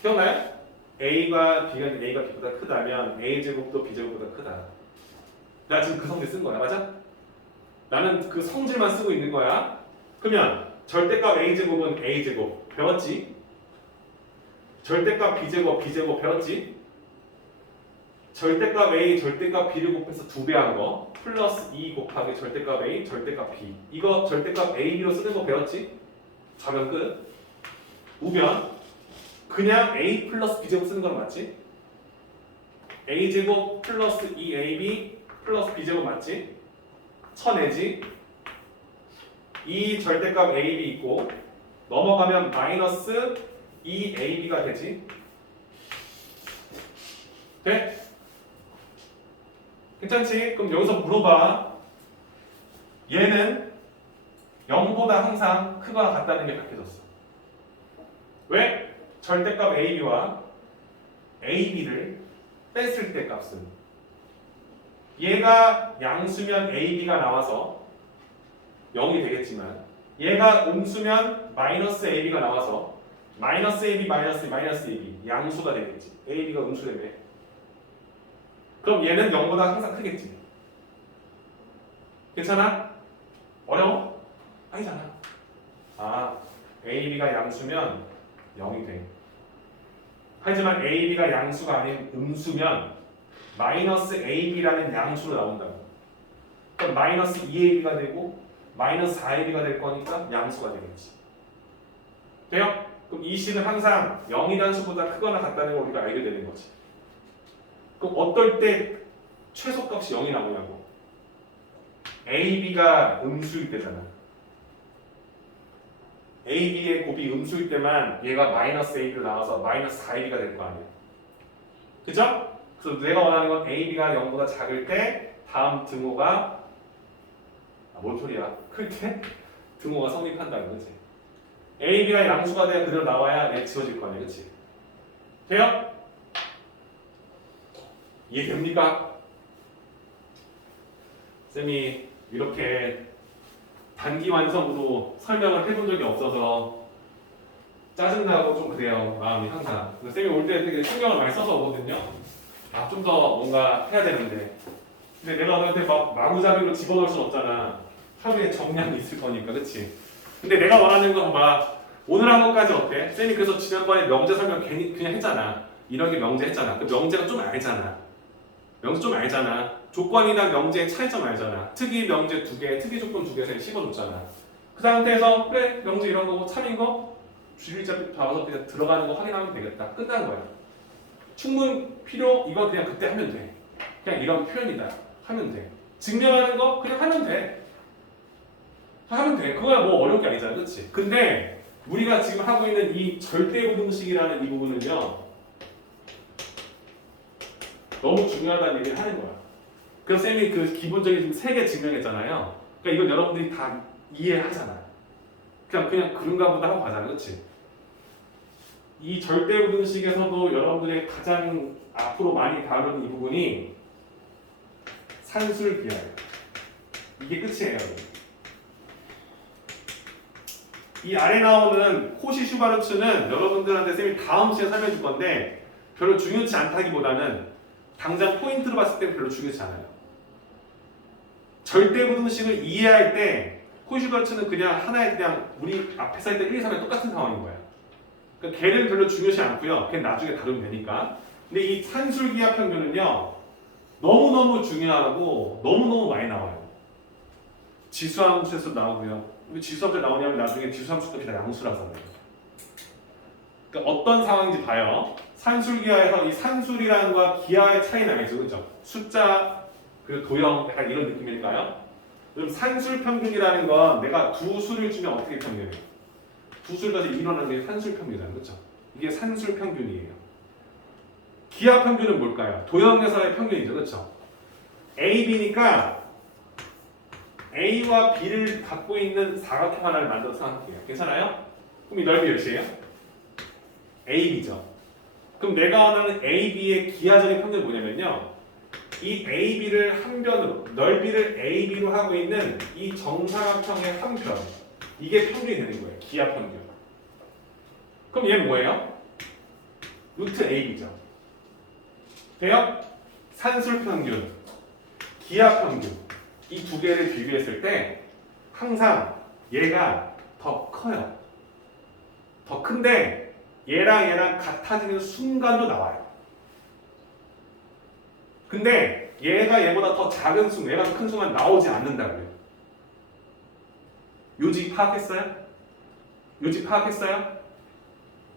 기억나요? A가 B보다 크다면 A제곱도 B제곱보다 크다. 나 지금 그 성질 쓴 거야. 맞아? 나는 그 성질만 쓰고 있는 거야. 그러면 절대값 A제곱은 A제곱 배웠지? 절대값 B제곱 배웠지? 절대값 A, 절대값 B를 곱해서 2배 한 거 플러스 2 곱하기 절대값 A, 절대값 B. 이거 절대값 A, B로 쓰는 거 배웠지? 좌변 끝. 우변 그냥 A 플러스 B제곱 쓰는 거는 맞지? A제곱 플러스 2AB 플러스 B제곱 맞지? 쳐내지? 이 절대값 AB 있고 넘어가면 마이너스 2AB가 되지? 돼? 괜찮지? 그럼 여기서 물어봐. 얘는 0보다 항상 크거나 같다는 게 밝혀졌어. 왜? 절대값 AB와 AB를 뺐을 때 값은 얘가 양수면 AB가 나와서 0이 되겠지만 얘가 음수면 마이너스 AB가 나와서 마이너스 AB 마이너스 AB 양수가 되겠지. AB가 음수되네. 그럼 얘는 0보다 항상 크겠지. 괜찮아? 어려워? 아니잖아. AB가 양수면 0이 돼. 하지만 AB가 양수가 아닌 음수면 마이너스 AB라는 양수로 나온다고. 그럼 마이너스 2AB가 되고 마이너스 4AB가 될 거니까 양수가 되겠지. 돼요? 그럼 이 식은 항상 0이라는 수보다 크거나 같다는 걸 우리가 알게 되는 거지. 그럼 어떨 때 최소값이 0이 나오냐고. AB가 음수일 때잖아. AB의 곱이 음수일 때만 얘가 마이너스 AB로 나와서 마이너스 4AB가 될 거 아니야. 그죠? 그래서 내가 원하는 건 AB가 0보다 작을 때 다음 등호가 뭔 소리야? 클 때 등호가 성립한다는 거지. AB가 양수가 돼야 그대로 나와야 얘 지워질 거 아니야. 그치? 돼요? 이해됩니까? 쌤이 이렇게 단기 완성으로 설명을 해본 적이 없어서 짜증나고 좀 그래요. 마음이 항상. 쌤이 올 때 되게 신경을 많이 써서 오거든요. 아, 좀 더 뭔가 해야 되는데. 근데 내가 너한테 막 마구잡이로 집어넣을 순 없잖아. 하루에 정량이 있을 거니까, 그치? 근데 내가 원하는 건 막 오늘 한 것까지 어때? 쌤이 그래서 지난번에 명제 설명 괜히 그냥 했잖아. 이런 게 명제 했잖아. 그 명제가 좀 알잖아. 명제 좀 알잖아. 조건이랑 명제의 차이점 알잖아. 특이 명제 2개, 특이 조건 2개 씹어줬잖아. 그 상태에서 그래 명제 이런 거고 참인 거 줄일자 잡아서 그냥 들어가는 거 확인하면 되겠다. 끝난 거야. 충분 필요 이거 그냥 그때 하면 돼. 그냥 이런 표현이다 하면 돼. 증명하는 거 그냥 하면 돼. 하면 돼. 그거야 뭐 어려운 게 아니잖아, 그렇지? 근데 우리가 지금 하고 있는 이 절대부등식이라는 이 부분은요 너무 중요하다는 얘기를 하는 거야. 그래서 쌤이 그 기본적인 3개 증명했잖아요. 그러니까 이건 여러분들이 다 이해하잖아. 그냥 그런가 보다 하고 가잖아, 그렇지? 이 절대부등식에서도 여러분들의 가장 앞으로 많이 다루는 이 부분이 산술 비하예요. 이게 끝이에요. 이 아래 나오는 코시 슈바르츠는 여러분들한테 쌤이 다음 시간에 설명해 줄 건데 별로 중요치 않다기보다는 당장 포인트로 봤을 때 별로 중요치 않아요. 절대부등식을 이해할 때 코시 슈바르츠는 그냥 하나의 그냥 우리 앞에서 할 때 1, 2, 3이 똑같은 상황인 거야. 그러니까 걔는 별로 중요치 않고요. 걔는 나중에 다루면 되니까. 근데 이 산술기하 평균은요 너무너무 중요하고 너무너무 많이 나와요. 지수함수에서 나오고요. 왜 지수함수 나오냐면 나중에 지수함수 값이 다 양수라서 그래요. 그러니까 어떤 상황인지 봐요. 산술기하에서 이 산술이라는 거와 기하의 차이 나겠죠, 그렇죠? 숫자 그리고 도형 약간 이런 느낌일까요? 그럼 산술 평균이라는 건 내가 두 수를 주면 어떻게 평균해요? 두 수를 가지고 일어나는 게 산술 평균이잖아요, 그렇죠? 이게 산술 평균이에요. 기하 평균은 뭘까요? 도형에서의 평균이죠, 그렇죠? A, B니까 A와 B를 갖고 있는 사각형 하나를 만들어서 생각해요. 괜찮아요? 그럼 이 넓이 몇이에요? AB죠. 그럼 내가 원하는 AB의 기하적인 평균이 뭐냐면요. 이 AB를 한 변으로, 넓이를 AB로 하고 있는 이 정사각형의 한 편. 이게 평균이 되는 거예요. 기하 평균. 그럼 얘는 뭐예요? 루트 AB죠. 돼요? 산술 평균, 기하 평균. 이 두 개를 비교했을 때 항상 얘가 더 커요. 더 큰데 얘랑 같아지는 순간도 나와요. 근데 얘보다 더 작은 순간, 얘가 더 큰 순간 나오지 않는다고요. 요지 파악했어요? 요지 파악했어요?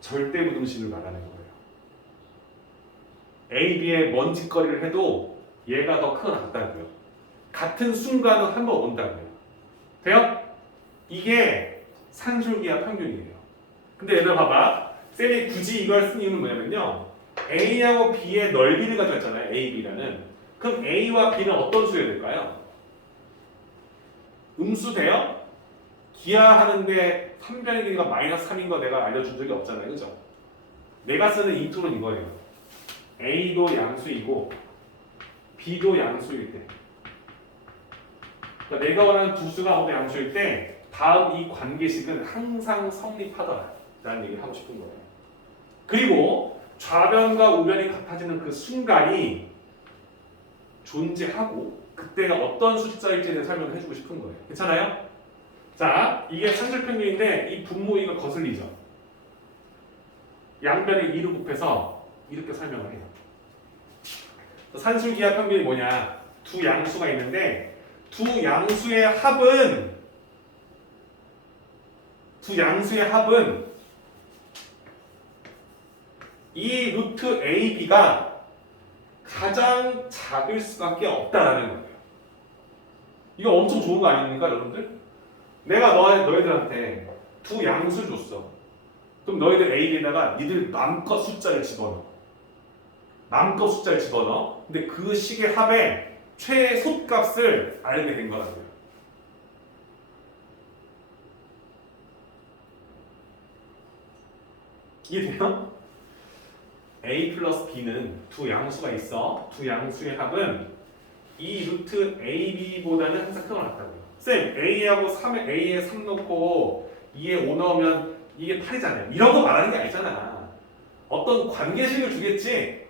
절대부등식을 말하는 거예요. A, B의 먼지거리를 해도 얘가 더 크거나 같다고요. 같은 순간은 한 번 온다고요. 돼요? 이게 산술기하 평균이에요. 근데 얘들 봐봐. 쌤이 굳이 이걸 쓴 이유는 뭐냐면요. A하고 B의 넓이를 가져왔잖아요. A, B라는. 그럼 A와 B는 어떤 수여야 될까요? 음수 돼요? 기하하는데 3변의 길이가 마이너스 3인 거 내가 알려준 적이 없잖아요. 그죠? 내가 쓰는 이 툴은 이거예요. A도 양수이고 B도 양수일 때. 그러니까 내가 원하는 두 수가 모두 양수일 때 다음 이 관계식은 항상 성립하더라라는 얘기를 하고 싶은 거예요. 그리고 좌변과 우변이 같아지는 그 순간이 존재하고 그때가 어떤 숫자일지에 대해 설명을 해주고 싶은 거예요. 괜찮아요? 자, 이게 산술평균인데 이 분모 이거 거슬리죠. 양변에 2를 곱해서 이렇게 설명을 해요. 산술기하 평균이 뭐냐? 두 양수가 있는데 두 양수의 합은 이 루트 AB가 가장 작을 수밖에 없다라는 거예요. 이거 엄청 좋은 거 아닙니까, 여러분들? 내가 너희들한테 두 양수 줬어. 그럼 너희들 AB에다가 니들 마음껏 숫자를 집어넣어. 근데 그 식의 합의 최소값을 알게 된 거라고요. 이해돼요? A 플러스 B는 두 양수가 있어. 두 양수의 합은 이 루트 AB보다는 항상 크거나 같다고요. 쌤, A하고 3에 A에 3 넣고 2에 5 넣으면 이게 8이잖아요. 이런 거 말하는 게 아니잖아. 어떤 관계식을 주겠지?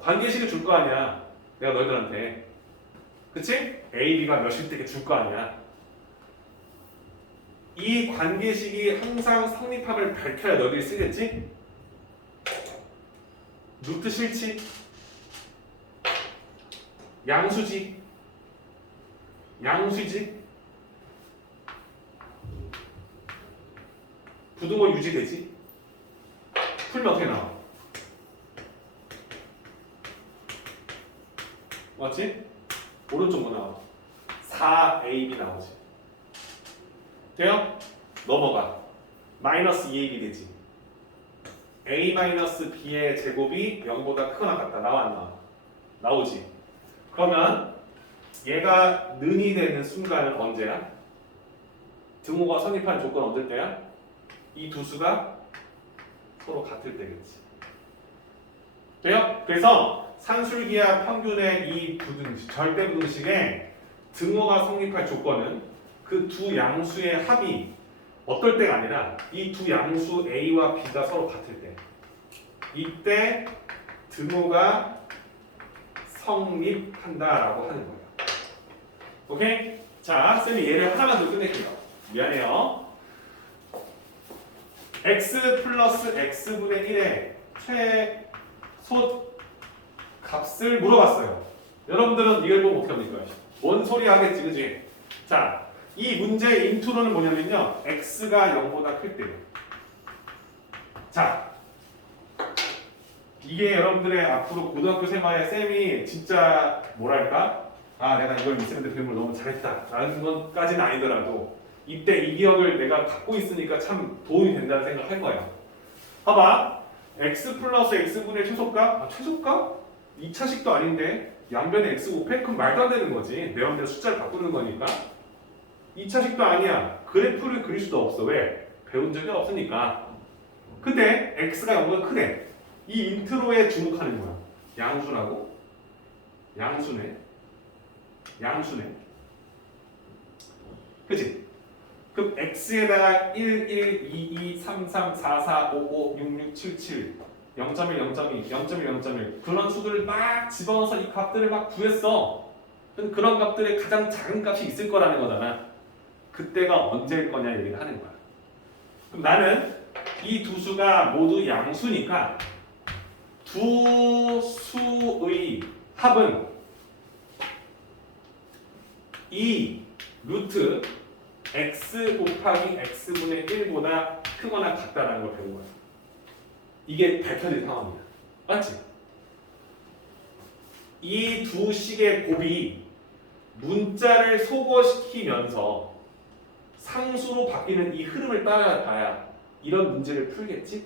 관계식을 줄 거 아니야. 내가 너희들한테. 그치? A, B가 몇일 때 줄 거 아니야. 이 관계식이 항상 성립함을 밝혀야 너희들이 쓰겠지? 루트 실치, 양수지, 부등호 유지되지? 풀면 어떻게 나와? 맞지? 오른쪽 뭐 나와? 4AB 나오지. 돼요? 넘어가. 마이너스 2AB 되지. A-B의 제곱이 0보다 크거나 같다. 나와 안 나와? 나오지. 그러면 얘가 는이 되는 순간은 언제야? 등호가 성립한 조건 언제 때야? 이 두 수가 서로 같을 때겠지. 돼요? 그래서 산술기하 평균의 이 절대부등식에 등호가 성립할 조건은 그 두 양수의 합이 어떨 때가 아니라 이 두 양수 A와 B가 서로 같을 때, 이때 등호가 성립한다라고 하는 거예요. 오케이? 자, 쌤이 얘를 하나만 더 끝낼게요. 미안해요. x 플러스 x분의 1의 최소 값을 물어봤어요. 여러분들은 이걸 보면 어떻게 합니까? 뭔 소리 하겠지, 그지? 자, 이 문제의 인트로는 뭐냐면요, x가 0보다 클 때요. 자, 이게 여러분들의 앞으로 고등학교 생활에 쌤이 진짜 뭐랄까? 아, 내가 이걸 미쌤한테 배운 걸 너무 잘했다 라는 것까지는 아니더라도 이때 이 기억을 내가 갖고 있으니까 참 도움이 된다는 생각을 할 거예요. 봐봐, x 플러스 x분의 최소값? 아, 최소값? 2차식도 아닌데 양변에 x 곱해? 그럼 말도 안 되는 거지. 내 맘대로 숫자를 바꾸는 거니까. 2차식도 아니야. 그래프를 그릴 수도 없어. 왜? 배운 적이 없으니까. 근데 x가 0보다 크네. 이 인트로에 주목하는 거야. 양수라고? 양수네. 그치? 그럼 x에다가 1, 1, 2, 2, 3, 3, 4, 4, 5, 5, 6, 6, 7, 7, 0.1, 0.2, 0.1, 0.1 그런 수들을 막 집어넣어서 이 값들을 막 구했어. 그런 값들의 가장 작은 값이 있을 거라는 거잖아. 그때가 언제일 거냐 얘기를 하는 거야. 그럼 나는 이 두 수가 모두 양수니까 두 수의 합은 이 루트 x 곱하기 x분의 1보다 크거나 같다라는 걸 배운 거야. 이게 밝혀진 상황이야. 맞지? 이 두 식의 곱이 문자를 소거시키면서 상수로 바뀌는 이 흐름을 따라가야 이런 문제를 풀겠지?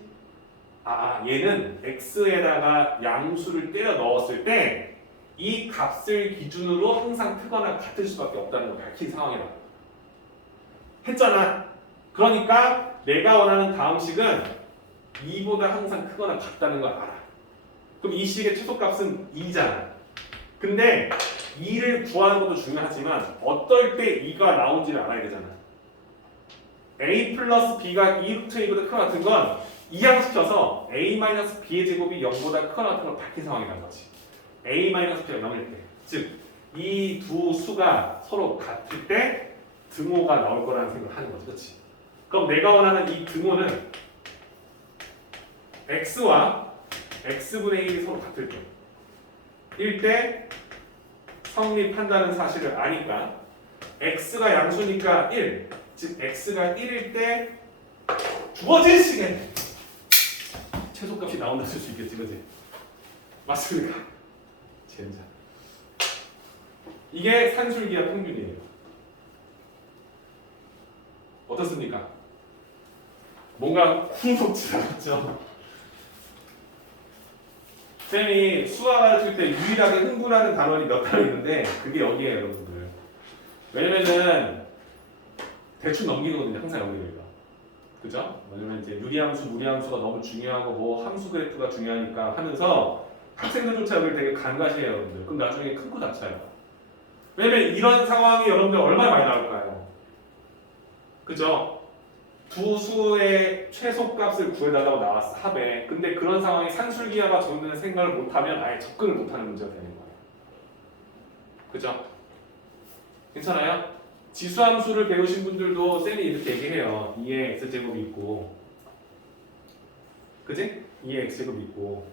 아, 얘는 x에다가 양수를 때려 넣었을 때 이 값을 기준으로 항상 크거나 같을 수밖에 없다는 걸 밝힌 상황이라고 했잖아. 그러니까 내가 원하는 다음 식은 2보다 항상 크거나 같다는 걸 알아. 그럼 이 식의 최소값은 2잖아. 근데 2를 구하는 것도 중요하지만 어떨 때 2가 나온지를 알아야 되잖아. a 플러스 b가 2 루트 a보다 크거나 같은 건 이항시켜서 a 마이너스 b의 제곱이 0보다 크거나 같은 걸 밝힌 상황이라는 거지. a 마이너스 b가 0일 때, 즉 이 두 수가 서로 같을 때 등호가 나올 거라는 생각을 하는 거지, 그렇지? 그럼 내가 원하는 이 등호는 x와 x분의 1이 서로 같을 때, 1때 성립한다는 사실을 아니까 x가 양수니까 1, 즉 x가 1일 때 주어진 시간에 최소값이 나온다 쓸 수 있겠지, 그렇지? 맞습니까? 젠장. 이게 산술기하 평균이에요. 어떻습니까? 뭔가 후속지 않았죠? 쌤이 수학 가르칠 때 유일하게 흥분하는 단원이 몇 단어 있는데 그게 여기에요, 여러분들. 왜냐면은 대충 넘기거든요, 항상 여기가. 그죠? 왜냐면 이제 유리함수, 무리함수가 너무 중요하고 뭐 함수 그래프가 중요하니까 하면서 학생들조차 여기를 되게 간과시해요, 여러분들. 그럼 나중에 큰 거 다쳐요. 왜냐면 이런 상황이 여러분들 얼마나 많이 나올까요? 그죠? 두 수의 최소값을 구해달라고 나왔어, 합에. 근데 그런 상황에 산술기하가 적는 생각을 못하면 아예 접근을 못하는 문제가 되는 거예요. 그죠? 괜찮아요? 지수함수를 배우신 분들도 쌤이 이렇게 얘기해요. 2의 x제곱이 있고, 그지? 2의 x제곱이 있고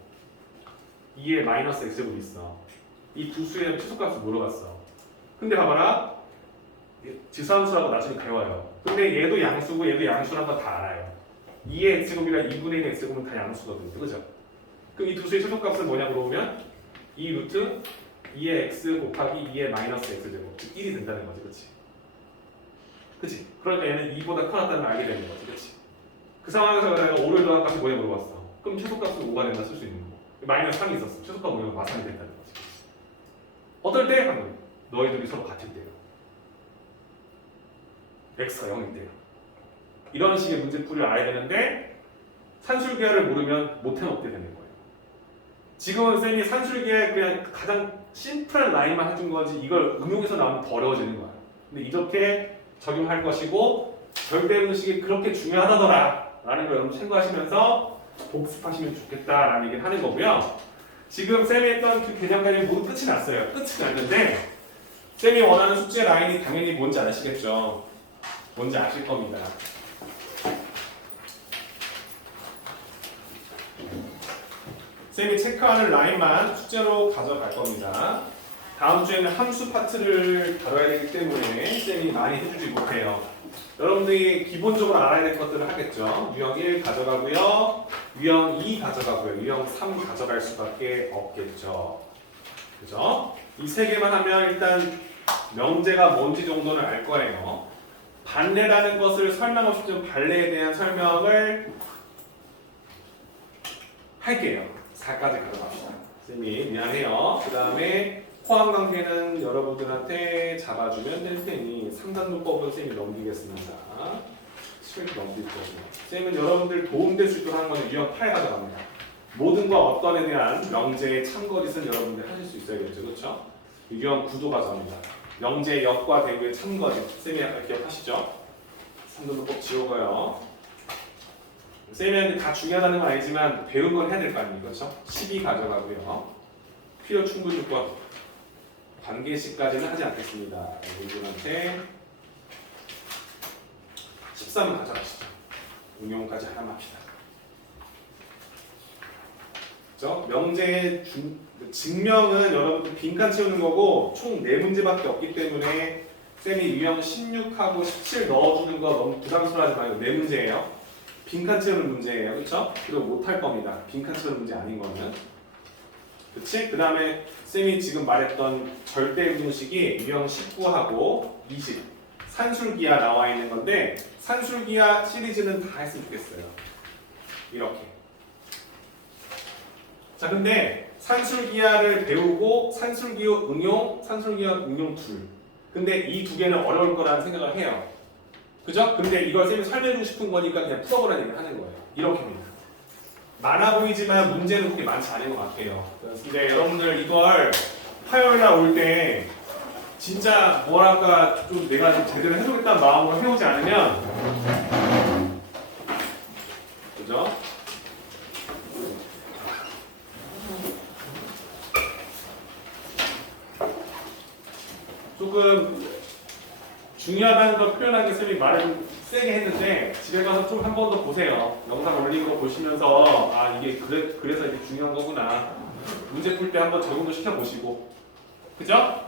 2의 마이너스 x제곱이 있어. 이 두 수의 최소값을 물어봤어. 근데 봐봐라, 지수함수라고 나중에 배워요. 근데 얘도 양수고 얘도 양수라는 거 다 알아요. 2의 x제곱이랑 2분의 1의 x제곱은 다 양수거든요, 그죠? 그럼 이 두 수의 최소값은 뭐냐 물어보면 2 루트 2의 x 곱하기 2의 마이너스 x제곱, 즉 1이 된다는 거지, 그치? 그치? 그러니까 얘는 2보다 커졌다는 걸 알게 되는 거지, 그치? 그 상황에서 내가 5를 더한 값이 뭐냐 물어봤어. 그럼 최소값은 5가 된다 쓸 수 있는 거고, 마이너스 3이 있었어. 최소값 뭐냐 마삼이 된다는 거지. 어떨 때? 방금 너희들이 서로 같을 때요. x가 0일 때요. 이런 식의 문제풀이를 알아야 되는데 산술기하를 모르면 못 해먹게 되는 거예요. 지금은 쌤이 산술기하에 그냥 가장 심플한 라인만 해준 거지 이걸 응용해서 나오면 더 어려워지는 거예요. 근데 이렇게 적용할 것이고 절대 음식이 그렇게 중요하다더라 라는 걸 여러분 참고하시면서 복습하시면 좋겠다라는 얘기를 하는 거고요. 지금 쌤이 했던 그 개념까지 모두 끝이 났어요. 끝이 났는데 쌤이 원하는 숙제 라인이 당연히 뭔지 아시겠죠? 뭔지 아실 겁니다. 쌤이 체크하는 라인만 숙제로 가져갈 겁니다. 다음 주에는 함수 파트를 다뤄야 되기 때문에 쌤이 많이 해주지 못해요. 여러분들이 기본적으로 알아야 될 것들을 하겠죠. 유형 1 가져가고요. 유형 2 가져가고요. 유형 3 가져갈 수밖에 없겠죠. 그죠? 이 세 개만 하면 일단 명제가 뭔지 정도는 알 거예요. 반례라는 것을 설명하고 싶지만 반례에 대한 설명을 할게요. 4까지 가져갑시다. 쌤이 미안해요. 그 다음에 포함관계는 여러분들한테 잡아주면 될 테니 상단문법은 쌤이 넘기겠습니다. 실력 넘길 거고요. 쌤은 여러분들 도움될 수 있도록 하는 거는 유형 8 가져갑니다. 모든 것 어떤에 대한 명제의 참거짓은 여러분들 하실 수 있어야겠죠. 그렇죠? 유형 9도 가져갑니다. 명제 역과 대우의 참거짓. 쌤이 아까 기억하시죠? 상단문 꼭 지우고요. 쌤이 다 중요하다는 건 아니지만 배운 건 해야 될 거 아닙니까? 그렇죠? 12 가져가고요. 필요 충분 요건 관계식까지는 하지 않겠습니다. 여러분한테 13 가져가시죠. 응용까지 하나만 합시다. 그렇죠? 명제의 증명은 여러분들 빈칸 채우는 거고 총 4문제밖에 없기 때문에 쌤이 유형 16하고 17 넣어주는 거 너무 부담스러워하지 말고 4문제예요. 빈칸 채우는 문제예요. 그렇죠? 그리고 못할 겁니다. 빈칸 채우는 문제 아닌 거는. 그치? 그 다음에 쌤이 지금 말했던 절대분식이 유형 19하고 20 산술기하 나와 있는 건데 산술기하 시리즈는 다 했으면 좋겠어요. 이렇게. 자, 근데 산술기하를 배우고 산술기하 응용, 산술기하 응용 둘. 근데 이 두 개는 어려울 거라는 생각을 해요. 그죠? 근데 이걸 쌤이 설명해주고 싶은 거니까 그냥 풀어보라는 얘기를 하는 거예요. 이렇게입니다. 많아 보이지만 문제는 그렇게 많지 않은 것 같아요. 근데 여러분들 이걸 화요일날 올 때 진짜 뭐랄까 좀 내가 좀 제대로 해보겠다는 마음으로 해오지 않으면 그죠? 조금 중요하다는 걸 표현하기 쌤이 말을 좀 세게 했는데 집에 가서 좀 한 번 더 보세요. 영상 올린 거 보시면서 아 이게 그래서 이게 중요한 거구나. 문제 풀 때 한번 적용도 시켜보시고 그죠?